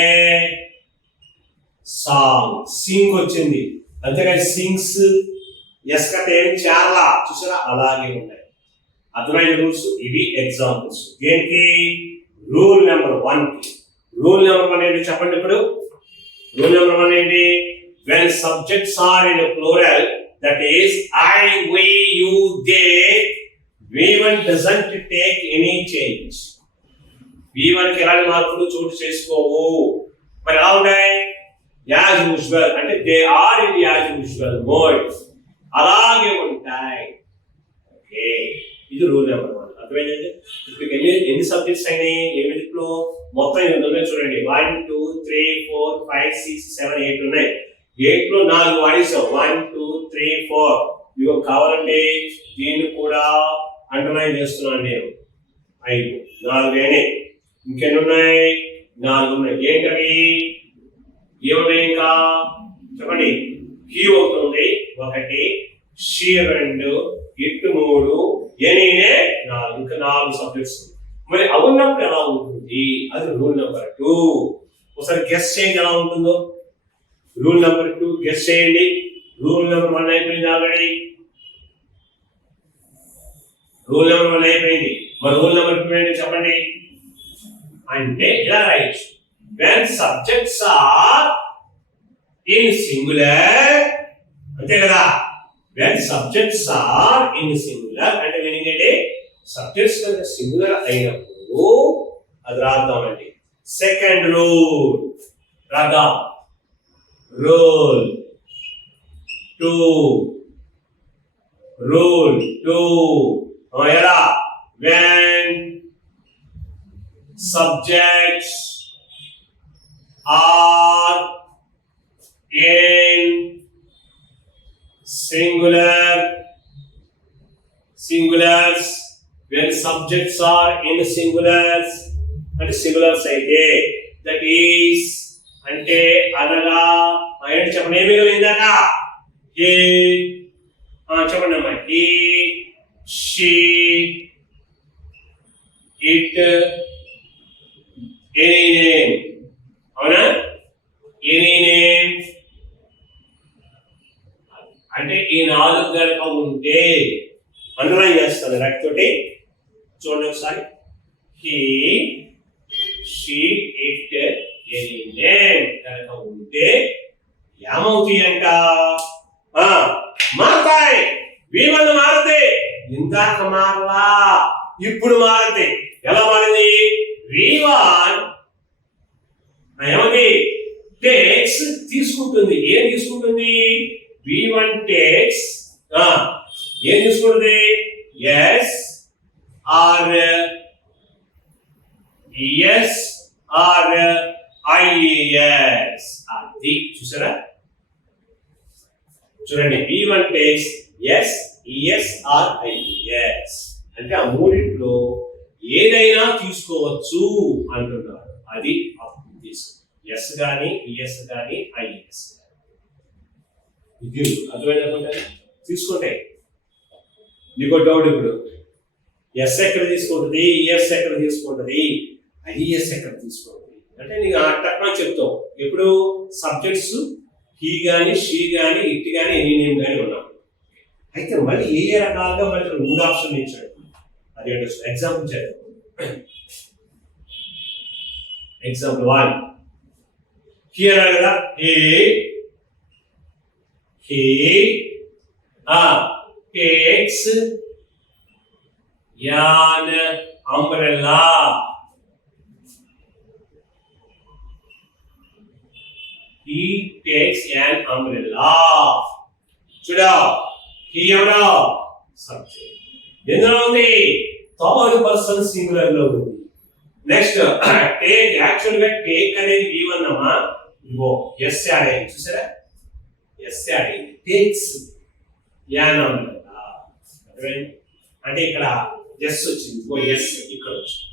song. Sing వచ్చింది, అంతేకాని సింగ్స్ ఎస్ కట్టే చాలా. చూసారా, అలాగే ఉన్నాయి. అర్థమైన రూల్స్ ఇవి, ఎగ్జాంపుల్స్. దేనికి, రూల్ నెంబర్ 1 కి. రూల్ నెంబర్ 1 ఏంటి చెప్పండి ఇప్పుడు. రూల్ నెంబర్ 1 ఏంటి, when subjects are in a plural, that is I, we, you, they, V1 doesn't take any change. V1 కి ఎలాంటి మార్పులు చోటు చేసుకోవు. మరి ఎలా ఉంటాయి, యాజ్ యూజువల్, అంటే they are in as usual mode, అలాగే ఉంటాయి. ఓకే, ఇది రూల్ నెంబర్ 1. అర్థమైందండి. ఇప్పుడు ఎన్ని సబ్జెక్ట్స్ అయినాయి, ఏమిటిలో మొత్తం 8 ఉన్నాయి చూడండి. 1 2 3 4 5 6 7 8 ఉన్నాయి. 8 లో 4 వాడేసాం. 1 2 3 4. ఇవి కావాలంటే దీన్ని కూడా అండర్లైన్ చేస్తున్నాను నేను. 5 4 అయినాయి. ఇంకెన్ని ఉన్నాయి, 4 ఉన్నాయి. ఏంటవి, ఏమున్నాయి ఇంకా చెప్పండి. హీ ఒకటి, 1 షీ 2, ఇట్ 3, ఎనీనే 4. ఇంకా 4 సబ్జెక్ట్స్. మరి అవున్నప్పుడు ఎలా ఉంటుంది, అది రూల్ నెంబర్ 2. ఒకసారి గెస్ చేయండి ఎలా ఉంటుందో. రూల్ నెంబర్ 2 గెస్ చేయండి. రూల్ నెంబర్ 1 అయిపోయింది ఆల్రెడీ. రూల్ నెంబర్ 1 అయిపోయింది. మరి రూల్ నెంబర్ 2 ఏంటి చెప్పండి. అంటే ఇలా రాయొచ్చు, when subjects are in singular, అంతే కదా. when subjects are in singular అంటే మీనింగ్ ఏంటి, సబ్జెక్ట్స్ కనుక సింగులర్ అయినప్పుడు అది రాద్దామండి. సెకండ్ రూల్ రాద్దాం. రూల్ 2 ఎలా, when subjects are in singulars, when subjects are in singulars అంటే సింగులర్స్ అయితే, దట్ ఈస్ అంటే అనగా ఏంటి చెప్పండి, ఏమి ఇందాక హీ చెప్పండి అమ్మా. He she it any name. అవునా, ఎనీ నేమ్ అంటే ఈ 4 గనక ఉంటే అండర్లైన్ చేస్తాను రైట్ తోటి. చూడండి ఒకసారి. He she it any name కనుక ఉంటే ఏమవుతాయి అంట, మారుతాయి. V1 మారుతాయి. ఇందాక మారలా, ఇప్పుడు మారుతాయి. ఎలా మారింది, V1 ఏమది టేక్స్ తీసుకుంటుంది. ఏం తీసుకుంటుంది, V1 టేక్స్ ఏం తీసుకుంటుంది, S or ES or IES. అది చూసారా, చూడండి V1 takes S, ES or IES. అంటే ఆ మూడింట్లో ఏదైనా తీసుకోవచ్చు అంటున్నారు. అది ఎస్ కానీ ఈఎస్ కానీ ఐఎస్. ఇది అర్థమైనా తీసుకుంటే నీకు డౌట్, ఇప్పుడు ఎస్ ఎక్కడ తీసుకుంటుంది, ఈఎస్ ఎక్కడ తీసుకుంటుంది, ఐఎస్ ఎక్కడ తీసుకుంటుంది అంటే నీకు అట్టక్నా చెప్తావు. ఎప్పుడు సబ్జెక్ట్స్ హీ కానీ, షీ కానీ, ఇట్ కానీ, ఎనీ నేమ్ కానీ ఉన్నాం. అయితే మళ్ళీ ఏ రకాలుగా మళ్ళీ 3 ఆప్షన్ ఇచ్చాడు. అది ఎగ్జాంపుల్ చేద్దాం. ఎగ్జాంపుల్ 1 హియర్ కదా, he takes an umbrella. He takes an umbrella. చూడా, he ఎవరో సబ్జెక్ట్. ఎందులో ఉంది? థర్డ్ పర్సన్ సింగులర్ లో ఉంది. నెక్స్ట్ టేక్, యాక్చువల్ గా టేక్ అనేది V1 అమ్మా, ఇగో ఎస్ యాడ్ అయింది చూసారా, ఎస్ యాడ్ అయింది. టేక్స్ యాన్ అంబ్రెల్లా అంటే ఇక్కడ ఎస్ వచ్చింది, ఇగో ఎస్ ఇక్కడ వచ్చింది.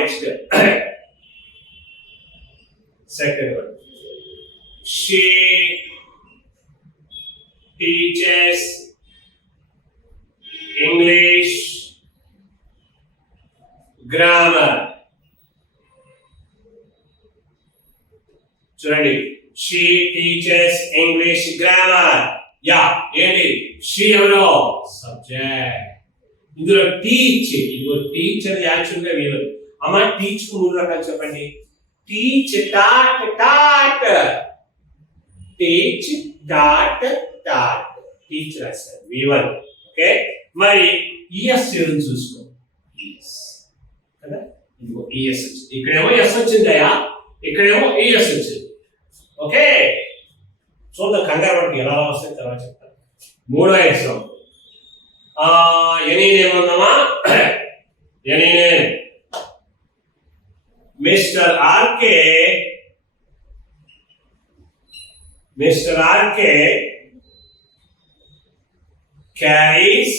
Next second one, she teaches English grammar. చూడండి, she teaches English grammar. Yeah ఏంటి, she ఎవరో సబ్జెక్ట్. ఇందులో టీచ్, ఇదిగో టీచర్ యాక్చువల్ గా వీళ్ళు. అమ్మ టీచ్ కు 3 రకాలు చెప్పండి. Teach taught taught, teach taught taught, teach రాశారు V1. ఓకే, మరి ఈఎస్ చేయడం చూసుకో. కదా, ఇదిగో ఈఎస్ వచ్చింది, ఇక్కడేమో ఎస్ వచ్చిందయా, ఇక్కడేమో ఈఎస్ వచ్చింది. ఓకే, చూద్దాం కంగారు పడికి ఎలా వస్తాయి తర్వాత చెప్తాను. 3వ ఎగ్జాంపుల్, ఎనీ నేమ్ ఉందమ్మా. Any name mister RK, mister RK carries,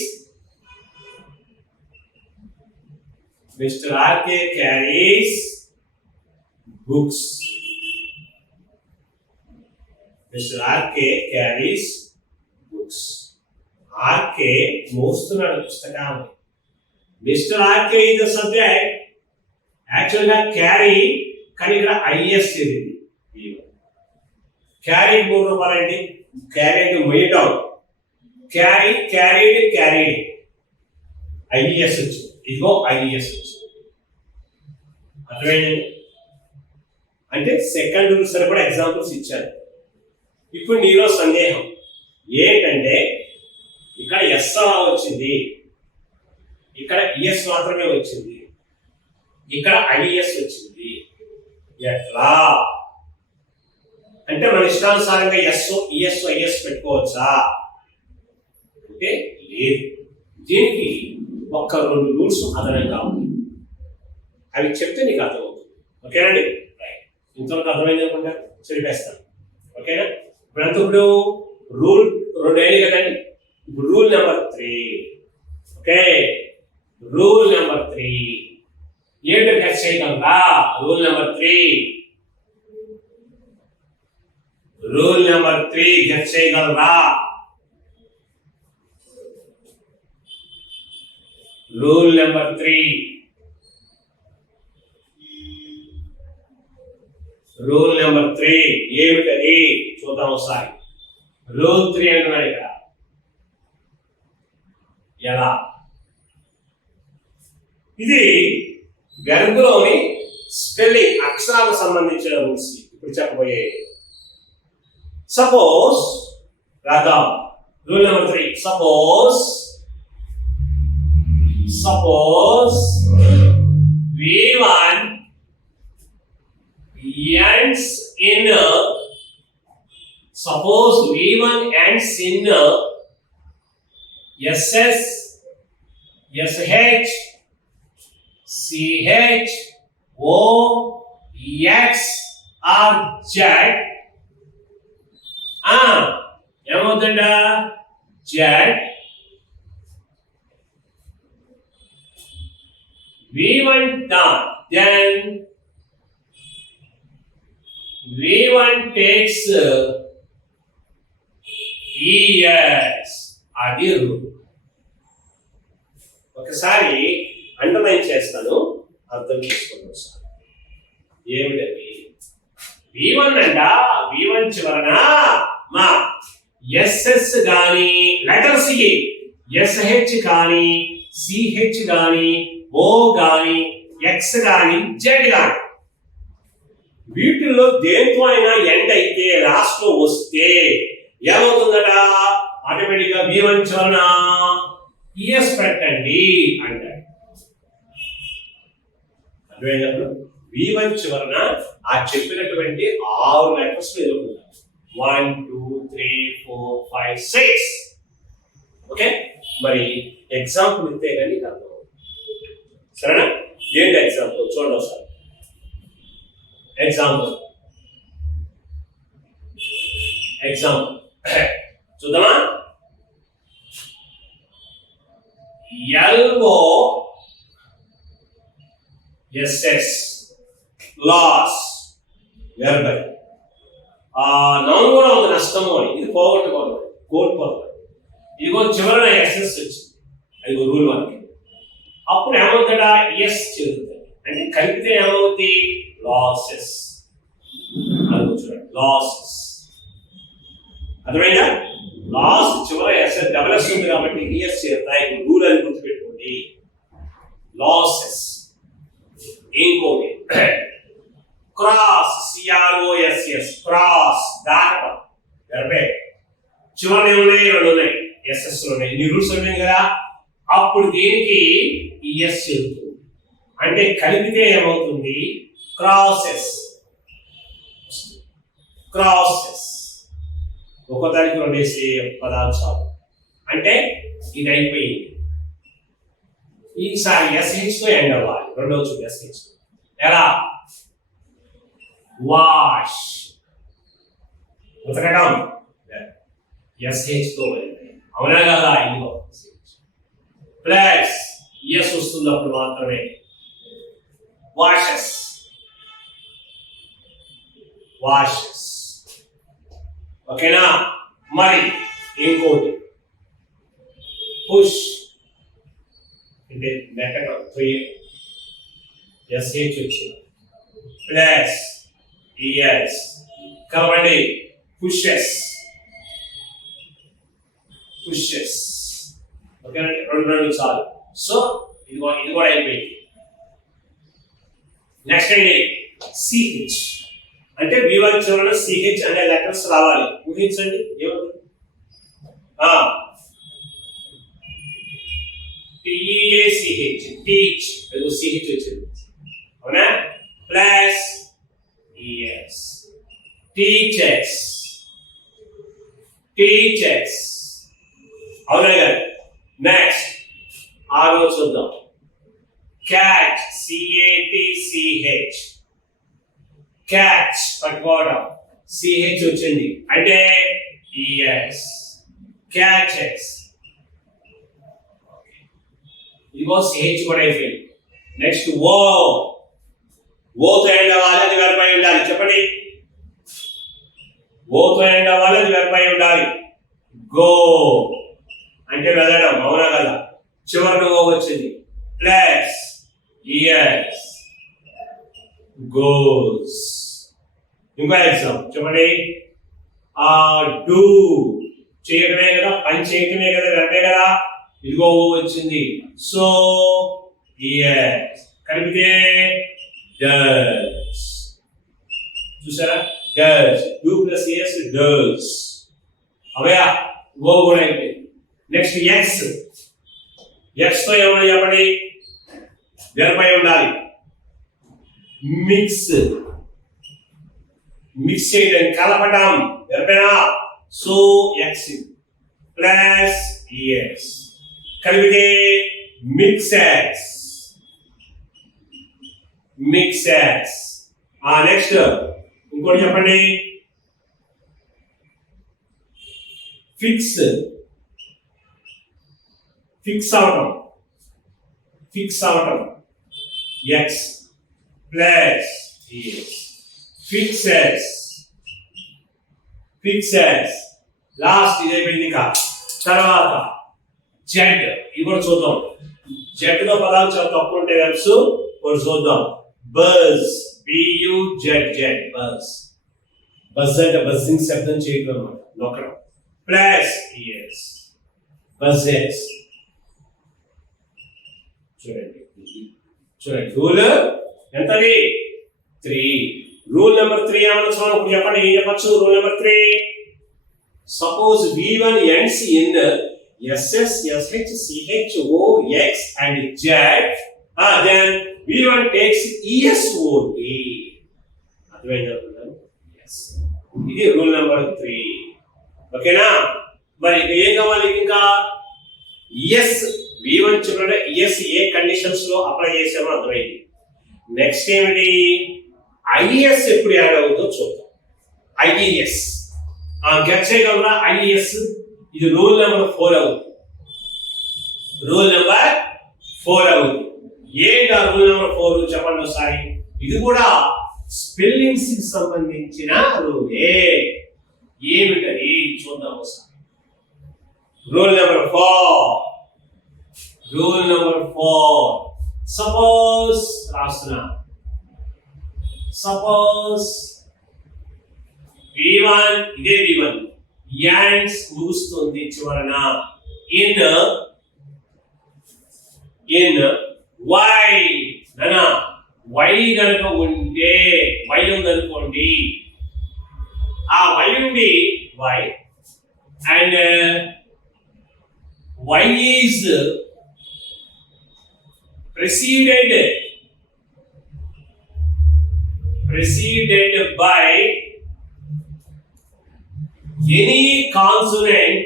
Mr. RK carries books. Mr. RK carries books. RK మోస్తున్నాడు పుస్తకాన్ని. Mr. RK is the subject. Actually గా క్యారీ, కానీ ఇక్కడ ఐఎస్ ఇది. క్యారీ 3 రూపాయలు అండి. క్యారీ అంటే మోయటం. క్యారీ, క్యారీడ్, క్యారీడ్, ఐఎస్ వచ్చింది. ఇదిగో ఐఎస్ వచ్చింది. అర్థమైందండి? అంటే సెకండ్ రూల్స్ అని కూడా ఎగ్జాంపుల్స్ ఇచ్చారు. ఇప్పుడు నీలో సందేహం ఏంటంటే, ఇక్కడ ఎస్ అలా వచ్చింది, ఇక్కడ ఈఎస్ మాత్రమే వచ్చింది, ఇక్కడ ఐఎస్ వచ్చింది, ఎట్లా అంటే మన ఇష్టానుసారంగా ఎస్, ఈఎస్, ఐఎస్ పెట్టుకోవచ్చా అంటే లేదు. దీనికి ఒక్క 2 రూల్స్ అదనంగా ఉంది. అవి చెప్తే నీకు అర్థమవుతుంది. ఓకేనండి, రైట్. ఇంతవరకు అర్థమైంది అనుకుంటా, చెప్పేస్తాను. ఓకేనా? ఇప్పుడు రూల్ 2 అయింది కదండి. ఇప్పుడు rule number 3. Okay, rule number 3 ఏంటో గెస్ చేయగలరా? Rule number 3, rule number 3 guess చేయగలరా? రూల్ నెంబర్ 3, రూల్ నెంబర్ 3 ఏమిటది చూద్దాం ఒకసారి. రూల్ 3 అంటున్నాడు ఇక్కడ. ఎలా? ఇది గర్భంలోని స్పెల్లింగ్, అక్షరాలకు సంబంధించిన రూల్స్ ఇప్పుడు చెప్పబోయే. సపోజ్ రాద్దాం. Rule number 3, suppose V1 ends in, suppose V1 ends in SS, SH, CH, O X or Z ఏమవుతుందంట Z V1 done, then V1 takes ES. అది రూల్. ఒకసారి అండర్లైన్ చేస్తాను, అర్థం చేసుకోండి సార్. ఏమిటది? V1 అంట, V1 చివరన మా SS గాని లెటర్స్ SH గాని CH గాని O గాని X గాని Z గాని వీటిల్లో దేంతో అయినా ఎండ్ అయితే లాస్ట్ లో వస్తే ఏమవుతుందట? ఆటోమేటిక్ గా V1 చివరన ES పెట్టండి అంటాడు. అర్థమైనప్పుడు V1 చివరన ఆ చెప్పినటువంటి 6 లెటర్స్ ఎదుర్కొంటారు. 1 2 3 4 5 6. ఓకే, మరి ఎగ్జాంపుల్ ఇస్తే కానీ అర్థం. సరేనా? ఏంటి ఎగ్జాంపుల్ చూడండి ఒకసారి. ఎగ్జాంపుల్ చూద్దామా? LOSS loss verbal. నౌన్ కూడా ఉంది, నష్టము అని. ఇది పోగొట్టుకోవాలి, కోల్పోవాలి. ఇదిగో చివరన ఎస్ఎస్ వచ్చింది, అది రూల్ మనకి. అప్పుడు ఏమవుతుందా? ఎస్ చేరుతుంది. అంటే కలిపితే ఏమవుతుంది? లాసెస్. అది చూడండి, లాసెస్. అర్థమైందా? లాస్ చివర ఎస్ఎస్ డబల్ ఎస్ ఉంది కాబట్టి ఈఎస్ చేరుతాయి. రూల్ అని గుర్తుపెట్టుకోండి, లాసెస్. ఇంకోటి క్రాస్, CROSS, క్రాస్, దాటడం. వెర్బే చివరి ఉన్నాయి, 2 ఉన్నాయి, ఎస్ఎస్ ఉన్నాయి. ఇన్ని రూల్స్ ఉన్నాయి కదా. అప్పుడు దీనికి ఈఎస్ చేరుతుంది. అంటే కలిపితే ఏమవుతుంది? క్రాసెస్. ఒకదానికి 2 వేసి పదాలు చాలు. అంటే ఇది అయిపోయింది. ఈసారి SH తో ఎండ్ అవ్వాలి. రెండవ చూడు SH ఎలా? వాష్, ఉతకడం. SH తో అవునా కదా? ఇదిగో ప్లస్ ఎస్ వస్తున్నప్పుడు మాత్రమే వాషెస్. ఓకేనా? మరి ఇంకోటి పుష్, అంటే నెట్టడం. SH వచ్చింది ప్లస్ ES కలవండి. పుషెస్. ఓకేనా? 2 చాలు. సో ఇది కూడా అయిపోయింది. నెక్స్ట్ అండి CH. అంటే V1 చివరన CH అనే లెటర్స్ రావాలి. ఊహించండి ఏమవుతుంది? TEACH, teach. అది CH వచ్చింది, అవునా? Plus ES, teachers. అవునా కదా? నెక్స్ట్ ఆరో చూద్దాం. క్యాచ్, CATCH, క్యాచ్ పట్టుకోవడం. CH వచ్చింది అంటే ES, క్యాచెస్. ఇదిగో CH కూడా అయిపోయింది. నెక్స్ట్ ఓతో ఎండ్ అవ్వాలి, అది వెర్బ్ అయి ఉండాలి. చెప్పండి, ఓతో ఎండ్ అవ్వాలి, అది వెర్బ్ అయి ఉండాలి. గో అంటే వెళ్ళడం, అవునా కదా? చివరికి ఓ వచ్చింది ప్లస్ ES, గోస్. ఇంకో ఎగ్జామ్ చెప్పండి. డూ చేయడమే కదా, పని చేయటమే కదా, వెర్బే కదా. ఇదిగో ఓ వచ్చింది. సో ES కలిపితే డస్. చూసారా? Does. Do plus ES does. అవయా ఓ కూడా అయిపోయింది. నెక్స్ట్ ఎక్స్ తో ఏమన్నా చెప్పండి? వెర్బ్ అయి ఉండాలి. మిక్స్ చేయడం, కలపడం వెర్బేనా? సో ఎక్స్ ప్లస్ ES కలిపితే మిక్సెస్. మిక్సెస్. నెక్స్ట్ ఇంకోటి చెప్పండి. ఫిక్స్. ఫిక్స్ అవటం ఎక్స్ ప్లస్ ఫిక్సెస్. లాస్ట్ ఇదైపోయింది. తర్వాత జెడ్. ఇది కూడా చూద్దాం. జెడ్ లో పదాలు చాలా తక్కువ ఉంటాయి తెలుసు. కూడా చూద్దాం. బజ్. BUZZ. బజ్ అంటే బజ్జింగ్ శబ్దం చేయడం అన్నమాట, నొక్కడం. ప్లస్ బజెస్. చూడండి రూల్ ఎంతది? 3. రూల్ నెంబర్ 3 ఏమన్నా చెప్పండి. ఏం చెప్పచ్చు? Rule number 3. Suppose V1 ends in SS, SH, CH, O, X and Z, then V1 takes ES only. అర్థమైందా? Yes. ఇది రూల్ నెంబర్ 3. ఓకేనా? మరి ఏం కావాలి ఇంకా? ఎస్ V1 చివరన ఎస్ ఏ కండిషన్స్ లో అప్లై చేసామో అర్థమైంది. నెక్స్ట్ ఏమిటి? IES ఎప్పుడు యాడ్ అవుతుందో చూద్దాం. IES గెట్ చేయగలరా? IES ఇది రూల్ నెంబర్ 4 అవుతుంది. ఏంటా రూల్ నెంబర్ 4 చెప్పండి ఒకసారి. ఇది కూడా స్పెల్లింగ్స్ కి సంబంధించిన రూలే. ఏమిటది చూద్దాం ఒకసారి. Rule number 4. సపోజ్ రాస్తున్నా. సపోజ్ V1 ఇదే V1 యాండ్స్ ముగుస్తుంది చివరన ఇన్ Y. నానా Y గనుక ఉంటే Y ఉందనుకోండి. ఆ Y నుండి Y and Y is preceded by any consonant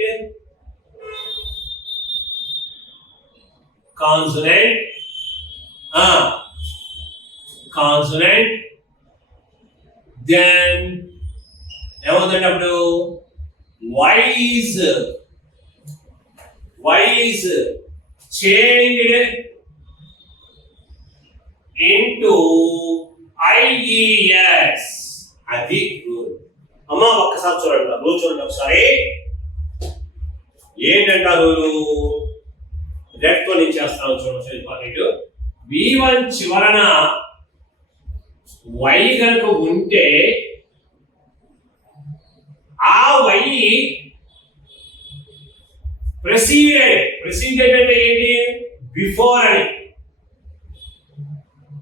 then ఏమవుతుందప్పుడు Y is changed into IES. అది రూల్. అమ్మా ఒక్కసారి చూడండి, రూల్ చూడండి ఒకసారి. ఏంటంటే రూలు రెడ్ తో నేను చేస్తాను చూడండి. ఇంపార్టెంట్. V1 చివరన Y కనుక ఉంటే ఆ Y ప్రెసిడెంట్ అంటే ఏంటి? బిఫోర్ అని.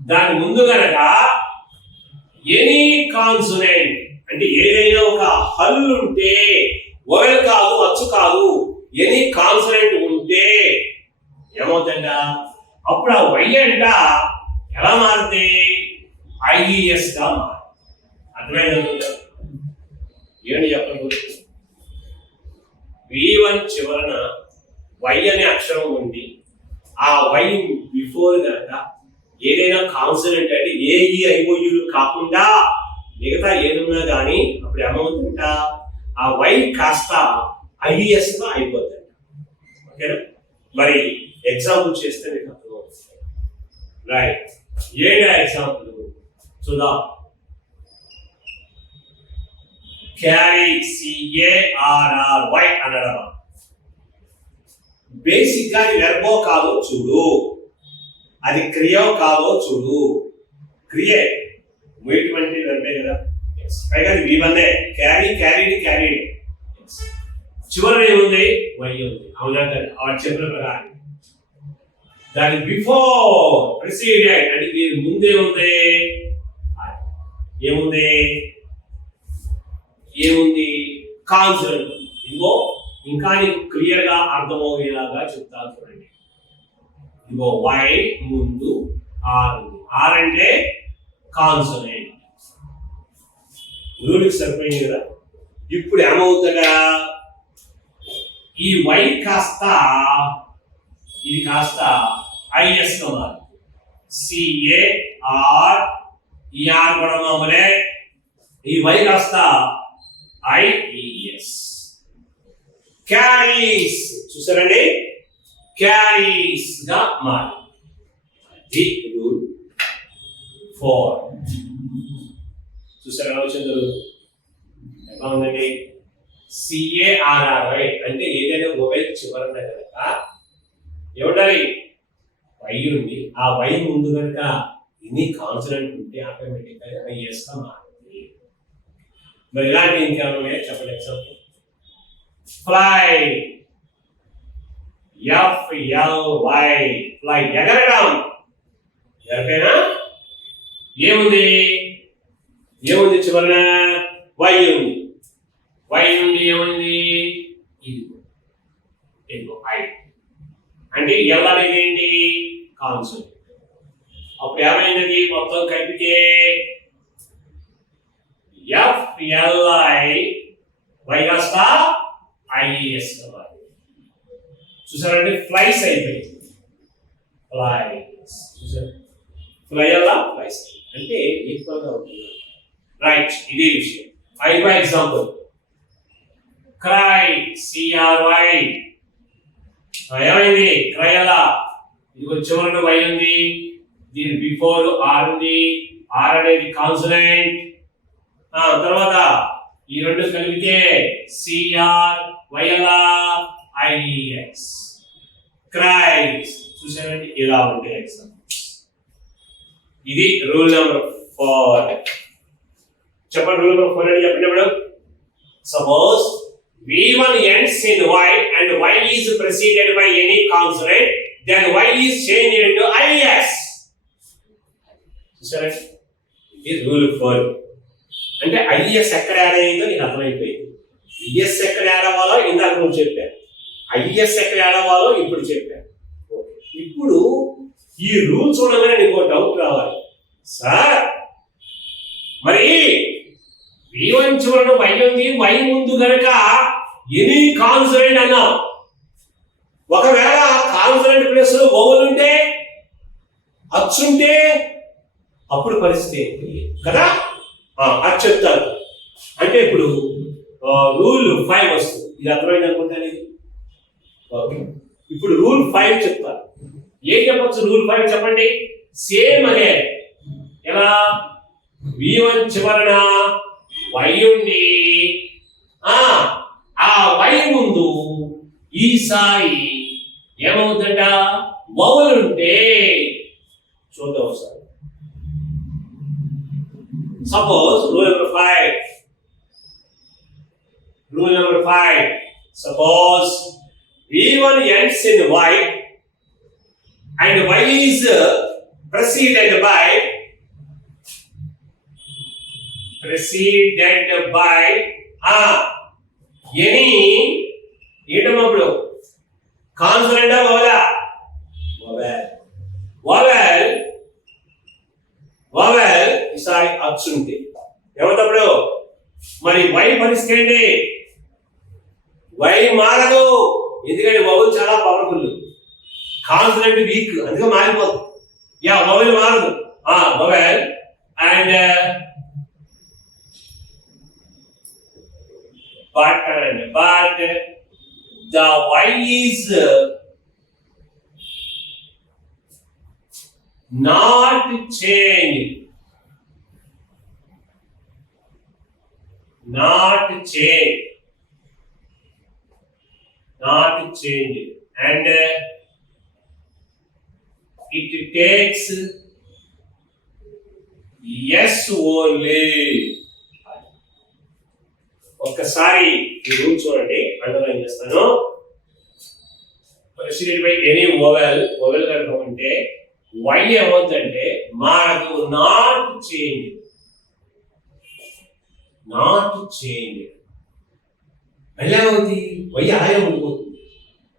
దాని ముందు గనక ఎనీ కాన్సోనెంట్ అంటే ఏదైనా ఒక హల్లు ఉంటే, వొవెల్ కాదు, అచ్చు కాదు, ఎనీ కాన్సోనెంట్ ఉంటే ఏమవుతుందంట? అప్పుడు ఆ Y అంట ఎలా మారితే IES గా మారు. అర్థమైందా? ఏంటి చెప్పండి. V1 చివరన Y అనే అక్షరం ఉంది. ఆ Y బిఫోర్ కనుక ఏదైనా కాన్సోనెంట్ అంటే AEIOU కాకుండా మిగతా ఏదున్నా కానీ అప్పుడు ఏమవుతుందంట? ఆ Y కాస్త IES గా అయిపోతుంది. ఓకేనా? మరి ఎగ్జాంపుల్ చేస్తే మీకు అర్థమవుతుంది. రైట్. ఏంటి ఎగ్జాంపుల్ చూద్దాం. క్యారీ CARRY అనడం బేసిక్ గా వెర్బో కాదో చూడు, అది క్రియో కాదో చూడు. క్రియే మూమెంట్ వెర్బే కదా. పైగా V1 క్యారీడ్ చివరి ఏముంది? Y ఉంది. అవునా కదా? ఆ చెప్పిన ప్రకారం దాని బిఫోర్ ప్రెసిడెంట్ అంటే దీని ముందే ఉంది. ఏముంది? కాన్సోనెంట్. ఇదిగో ఇంకా నీకు క్లియర్ గా అర్థమయ్యేలాగా చెప్తాను చూడండి. ఇదిగో Y ముందు R ఉంది. R అంటే కాన్సోనెంట్. రూల్కి సరిపోయింది కదా. ఇప్పుడు ఏమవుతుందా? ఈ Y కాస్త ఇది కాస్త IS గా మారుతుంది. CAR ఈ R కూడా మామూలే ఈ Y కాస్త IES క్యారీస్ చూసారండి క్యారీస్ గా మారి అది రూల్ 4 చూసారా వచ్చింది ఎలా ఉందండి CARRY అంటే ఏదైనా మొబైల్ చివరన కనుక ఏమంటారు వై ఉంది ఆ వై ముందు కనుక ఎన్ని కాన్సనెంట్ ఉంటే ఆటోమేటిక్ గా IS గా మారుతుంది మరి ఇలాంటి ఇంకేమైనా చెప్పండి ఎగ్జాంపుల్ ఫ్లై FLY ఫ్లై ఎగరడం ఎవరికైనా ఏముంది చివరన వై ఉంది వై నుండి ఏముంది ఇదిగో ఐ అంటే ఎల్ అనేది ఏంటి కాన్సెప్ట్ అప్పుడు ఏమైనది మొత్తం కలిపితే FLI వై కాస్త IES చూసారంటే ఫ్లైస్ అయిపోయింది ఫ్లైస్ చూసారు ఫ్లై అలా ఫ్లైస్ అంటే ఈక్వల్ గా ఉంటుంది రైట్ ఇదే విషయం ఐదో ఎగ్జాంపుల్ క్రై CRY ఏమైంది క్రై అలా ఇది చివరన వై ఉంది దీని బిఫోర్ ఆర్ ఉంది ఆర్ అనేది కాన్సనెంట్ తర్వాత ఈ రెండు కలిపితే CR వై అలా IES క్రైస్ చూసారండి ఇలా ఉంటాయి ఎగ్జాంపుల్స్ ఇది రూల్ నెంబర్ 4 చెప్పండి రూల్ నెంబర్ 4 అని చెప్పినప్పుడు suppose V1 ends in Y and Y is preceded by any consonant then Y is changed into IS చూసారండి ఇది రూల్ 4 అంటే IS ఎక్కడ యాడ్ అయ్యిందో నీకు అర్థమైపోయింది IS ఎక్కడ యాడ్ అవ్వాలో ఇందాక నువ్వు చెప్పాను IS ఎక్కడ యాడ్ అవ్వాలో ఇప్పుడు చెప్పాను ఇప్పుడు ఈ రూల్ చూడగానే నీకు డౌట్ రావాలి సార్ మరి V1 చివరన వై ఉంది వై ముందు గనక ఎనీ కాన్సనెంట్ అన్నా ఒకవేళ కాన్సనెంట్ ప్లేస్ లో వౌవల్ ఉంటే అచ్చుంటే అప్పుడు పరిస్థితి ఏంటి కదా అది చెప్తాను అంటే ఇప్పుడు రూల్ 5 వస్తుంది ఇది అర్థమైంది అనుకుంటాను ఇప్పుడు రూల్ 5 చెప్తాను ఏం చెప్పొచ్చు రూల్ 5 చెప్పండి సేమ్ అదే ఎలా V1 చివరన వై ఉండి ఆ వై ముందు ఈసారి ఏమవుతుందట వౌవల్ ఉంటే చూద్దాం ఒకసారి suppose rule number 5 suppose V1 ends in Y and Y is preceded by any ఏటప్పుడు కాన్సనెంట్ వౌవలా వౌవల్ ఈసారి అచ్చుంటే ఏమవుతప్పుడు మరి వై పరిస్థితి ఏంటి వై మారదు ఎందుకంటే వౌవల్ చాలా పవర్ఫుల్ కాన్సనెంట్ వీక్ అందుకే మారిపోతుంది వౌవల్ మారదు వౌవల్ and but the Y is not changed and it takes yes only ఒక్కసారి ఈ రూల్ చూడండి అండర్లైన్ చేస్తాను ప్రెసిడెంట్ బై ఎనీ వోవెల్ కనుక ఉంటే వై ఏమవుతుందంటే మాకు నాట్ చేంజ్ మళ్ళీ ఏమవుతుంది వై అలాగే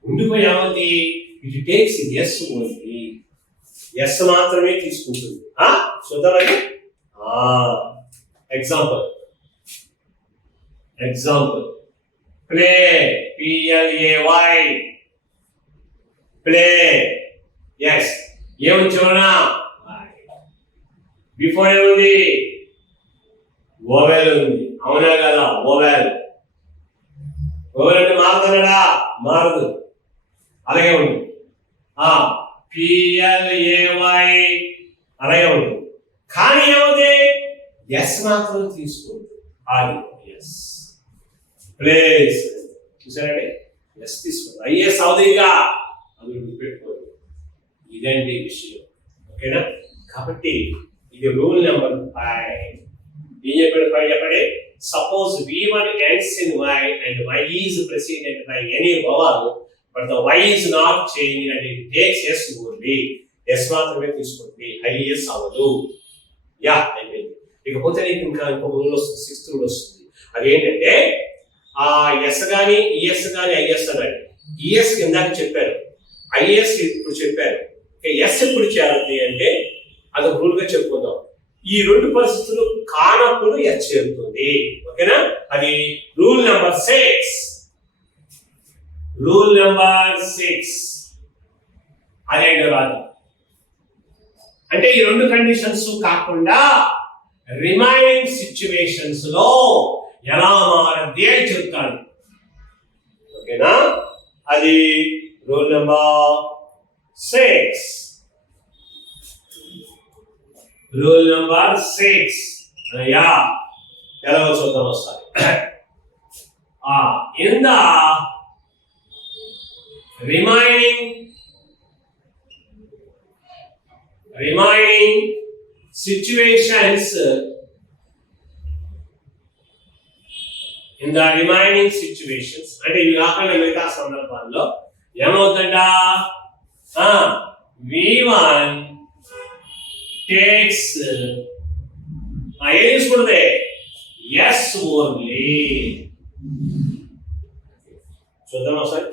ఉండిపోయి ఏమవుతుంది it takes S only S మాత్రమే తీసుకుంటుంది చూద్దామండి ఎగ్జాంపుల్ play play yes ఏమొచ్చావునా బిఫోర్ ఏముంది? ఓవెల్ ఉంది. అవునా కదా? ఓవెల్. ఓవెల్ అంటే మారుతున్నాడా? మారదు. అలాగే ఉంది. PLAY అలాగే ఉంది. కానీ ఏముంది? ఎస్ మాత్రం తీసుకోండి. అది ఎస్ ప్లేస్ చూసారండి. ఎస్ తీసుకోండి. ఐఎస్ అవుతుందిగా అది పెట్టుకోండి. ఇదండి విషయం. ఓకేనా? కాబట్టి ఇది రూల్ నెంబర్ 5. ఏం చెప్పాడు? 5 చెప్పండి. Suppose V1 ends in Y and Y is preceded by any vowel, but the Y is not changed and it takes S only. S మాత్రమే తీసుకోండి. IS అవ్వదు. యా అయిపోయింది. ఇకపోతే నీకు ఇంకా ఇంకొక రూల్ వస్తుంది, 6th రూల్ వస్తుంది. అదేంటంటే ఎస్ కానీ ఈఎస్ కానీ ఐఎస్ అన్నాడు. ఈఎస్ ఇందాక చెప్పారు, ఐఎస్ ఇప్పుడు చెప్పారు. ఎస్ ఎప్పుడు చేయాలి అంటే అదొక రూల్ గా చెప్పుకుందాం. ఈ రెండు పరిస్థితులు కానప్పుడు ఎస్ చేరుతుంది. ఓకేనా? అది రూల్ నెంబర్ 6. రూల్ నెంబర్ 6 అదేంటో రాదు. అంటే ఈ రెండు కండిషన్స్ కాకుండా రిమైనింగ్ సిచ్యువేషన్స్ లో ఎలా మారద్ది అని చెప్తాడు. ఓకేనా? అది రూల్ నెంబర్ 6. రూల్ నెంబర్ 6 అయ్యా ఎలాగో చూద్దాం వస్తాయి. ఇన్ ద రిమైనింగ్ situations అంటే ఇవి కాకుండా మిగతా సందర్భాల్లో ఏమవుతుందంట? V1 takes ఏం తీసుకుంటుంది? S only. చూద్దాం ఒకసారి.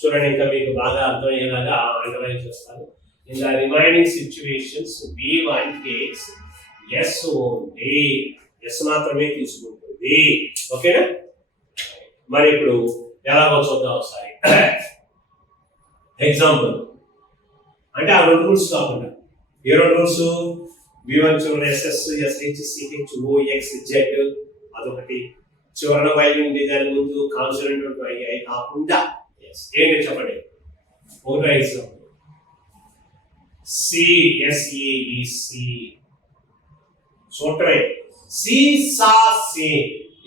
చూడండి, ఇంకా మీకు బాగా అర్థమయ్యేలాగా అండర్లైన్ చేస్తాను. In the remaining situations, V1 takes yes only. Yes మాత్రమే తీసుకుంటుంది. ఓకేనా? మరి ఇప్పుడు ఎలాగో చూద్దాం ఒకసారి. ఎగ్జాంపుల్ అంటే ఆ రెండు రూల్స్ కాకుండా ఏ రెండు రూల్స్? V1 చివరన SS, SH, CH, OX, Z అదొకటి. చివరన Y ఉంది, దాని ముందు కాన్సోనెంట్ I కాకుండా ఏంటి చెప్పండి? ఒకటో ఎగ్జాంపుల్ CSEBC చూడటమే.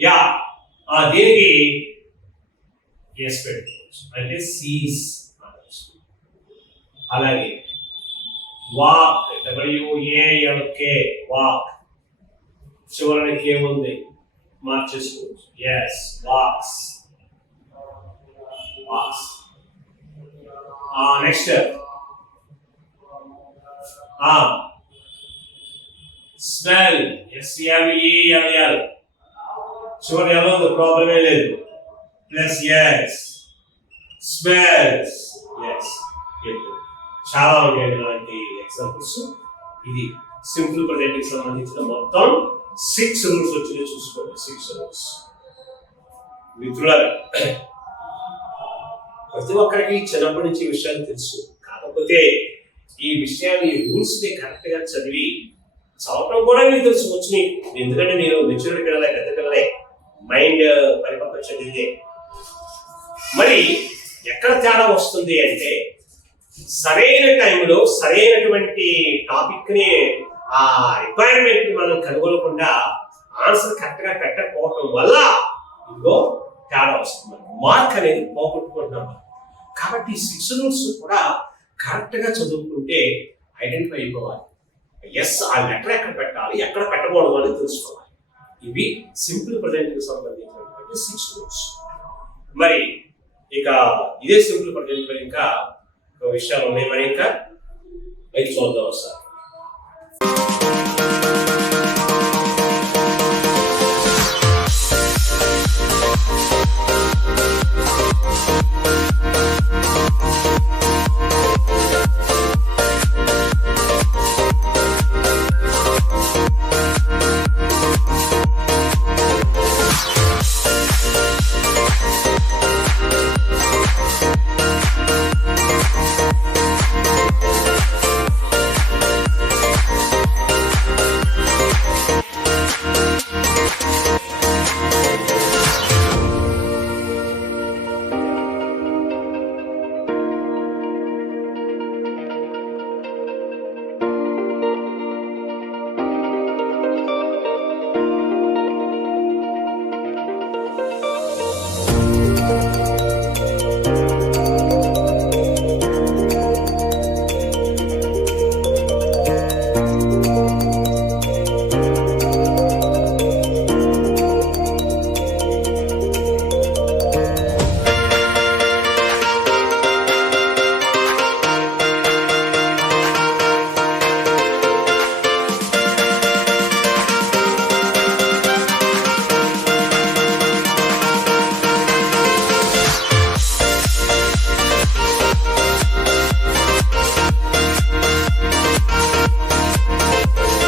యా దీనికి ఎస్ పెట్టుకోవచ్చు, అంటే సీస్ అనొచ్చు. అలాగే వాక్, WALK వాక్, చివరికి ఏముంది మార్చేసుకోవచ్చు. S walks. Next smell, SMELL, చివరి ఎలా ఉంది? ప్రాబ్లమే లేదు. Plus S smells. చాలా ఉన్నాయి ఇలాంటి ఎగ్జాంపుల్స్. ఇది సింపుల్ ప్రజెంట్ సంబంధించిన మొత్తం 6 రూల్స్ వచ్చినాయి. చూసుకోండి, 6 రూల్స్. మిత్రులారా, ప్రతి ఒక్కరికి చిన్నప్పటి నుంచి విషయాలు తెలుసు. కాకపోతే ఈ విషయాన్ని, ఈ రూల్స్ ని కరెక్ట్ గా చదివి చదవటం కూడా మీకు తెలుసుకోవచ్చు. మీకు ఎందుకంటే మీరు మెచ్యూరిటీ పిల్లలే, పెద్ద పిల్లలే, మైండ్ పరిపక్వ చెందిందే. మరి ఎక్కడ తేడా వస్తుంది అంటే సరైన టైంలో సరైనటువంటి టాపిక్ ని రిక్వైర్మెంట్ మనం కనుగొనకుండా ఆన్సర్ కరెక్ట్ గా పెట్టకపోవటం వల్ల ఇదిగో తేడా వస్తుంది. మార్క్ అనేది పోగొట్టుకుంటున్నాం. కాబట్టి 6 రూల్స్ కూడా కరెక్ట్ గా చదువుకుంటే ఐడెంటిఫై అయిపోవాలి. ఎస్ ఆ లెటర్ ఎక్కడ పెట్టాలి, ఎక్కడ పెట్టకూడదు అని తెలుసుకోవాలి. ఇవి సింపుల్ ప్రజెంట్ కి సంబంధించినటువంటి 6 రూల్స్. మరి ఇక ఇదే సింపుల్ ప్రజెంట్ లో ఇంకా విషయాలు ఉన్నాయి. మరి ఇంకా అయితే చూద్దాం సార్.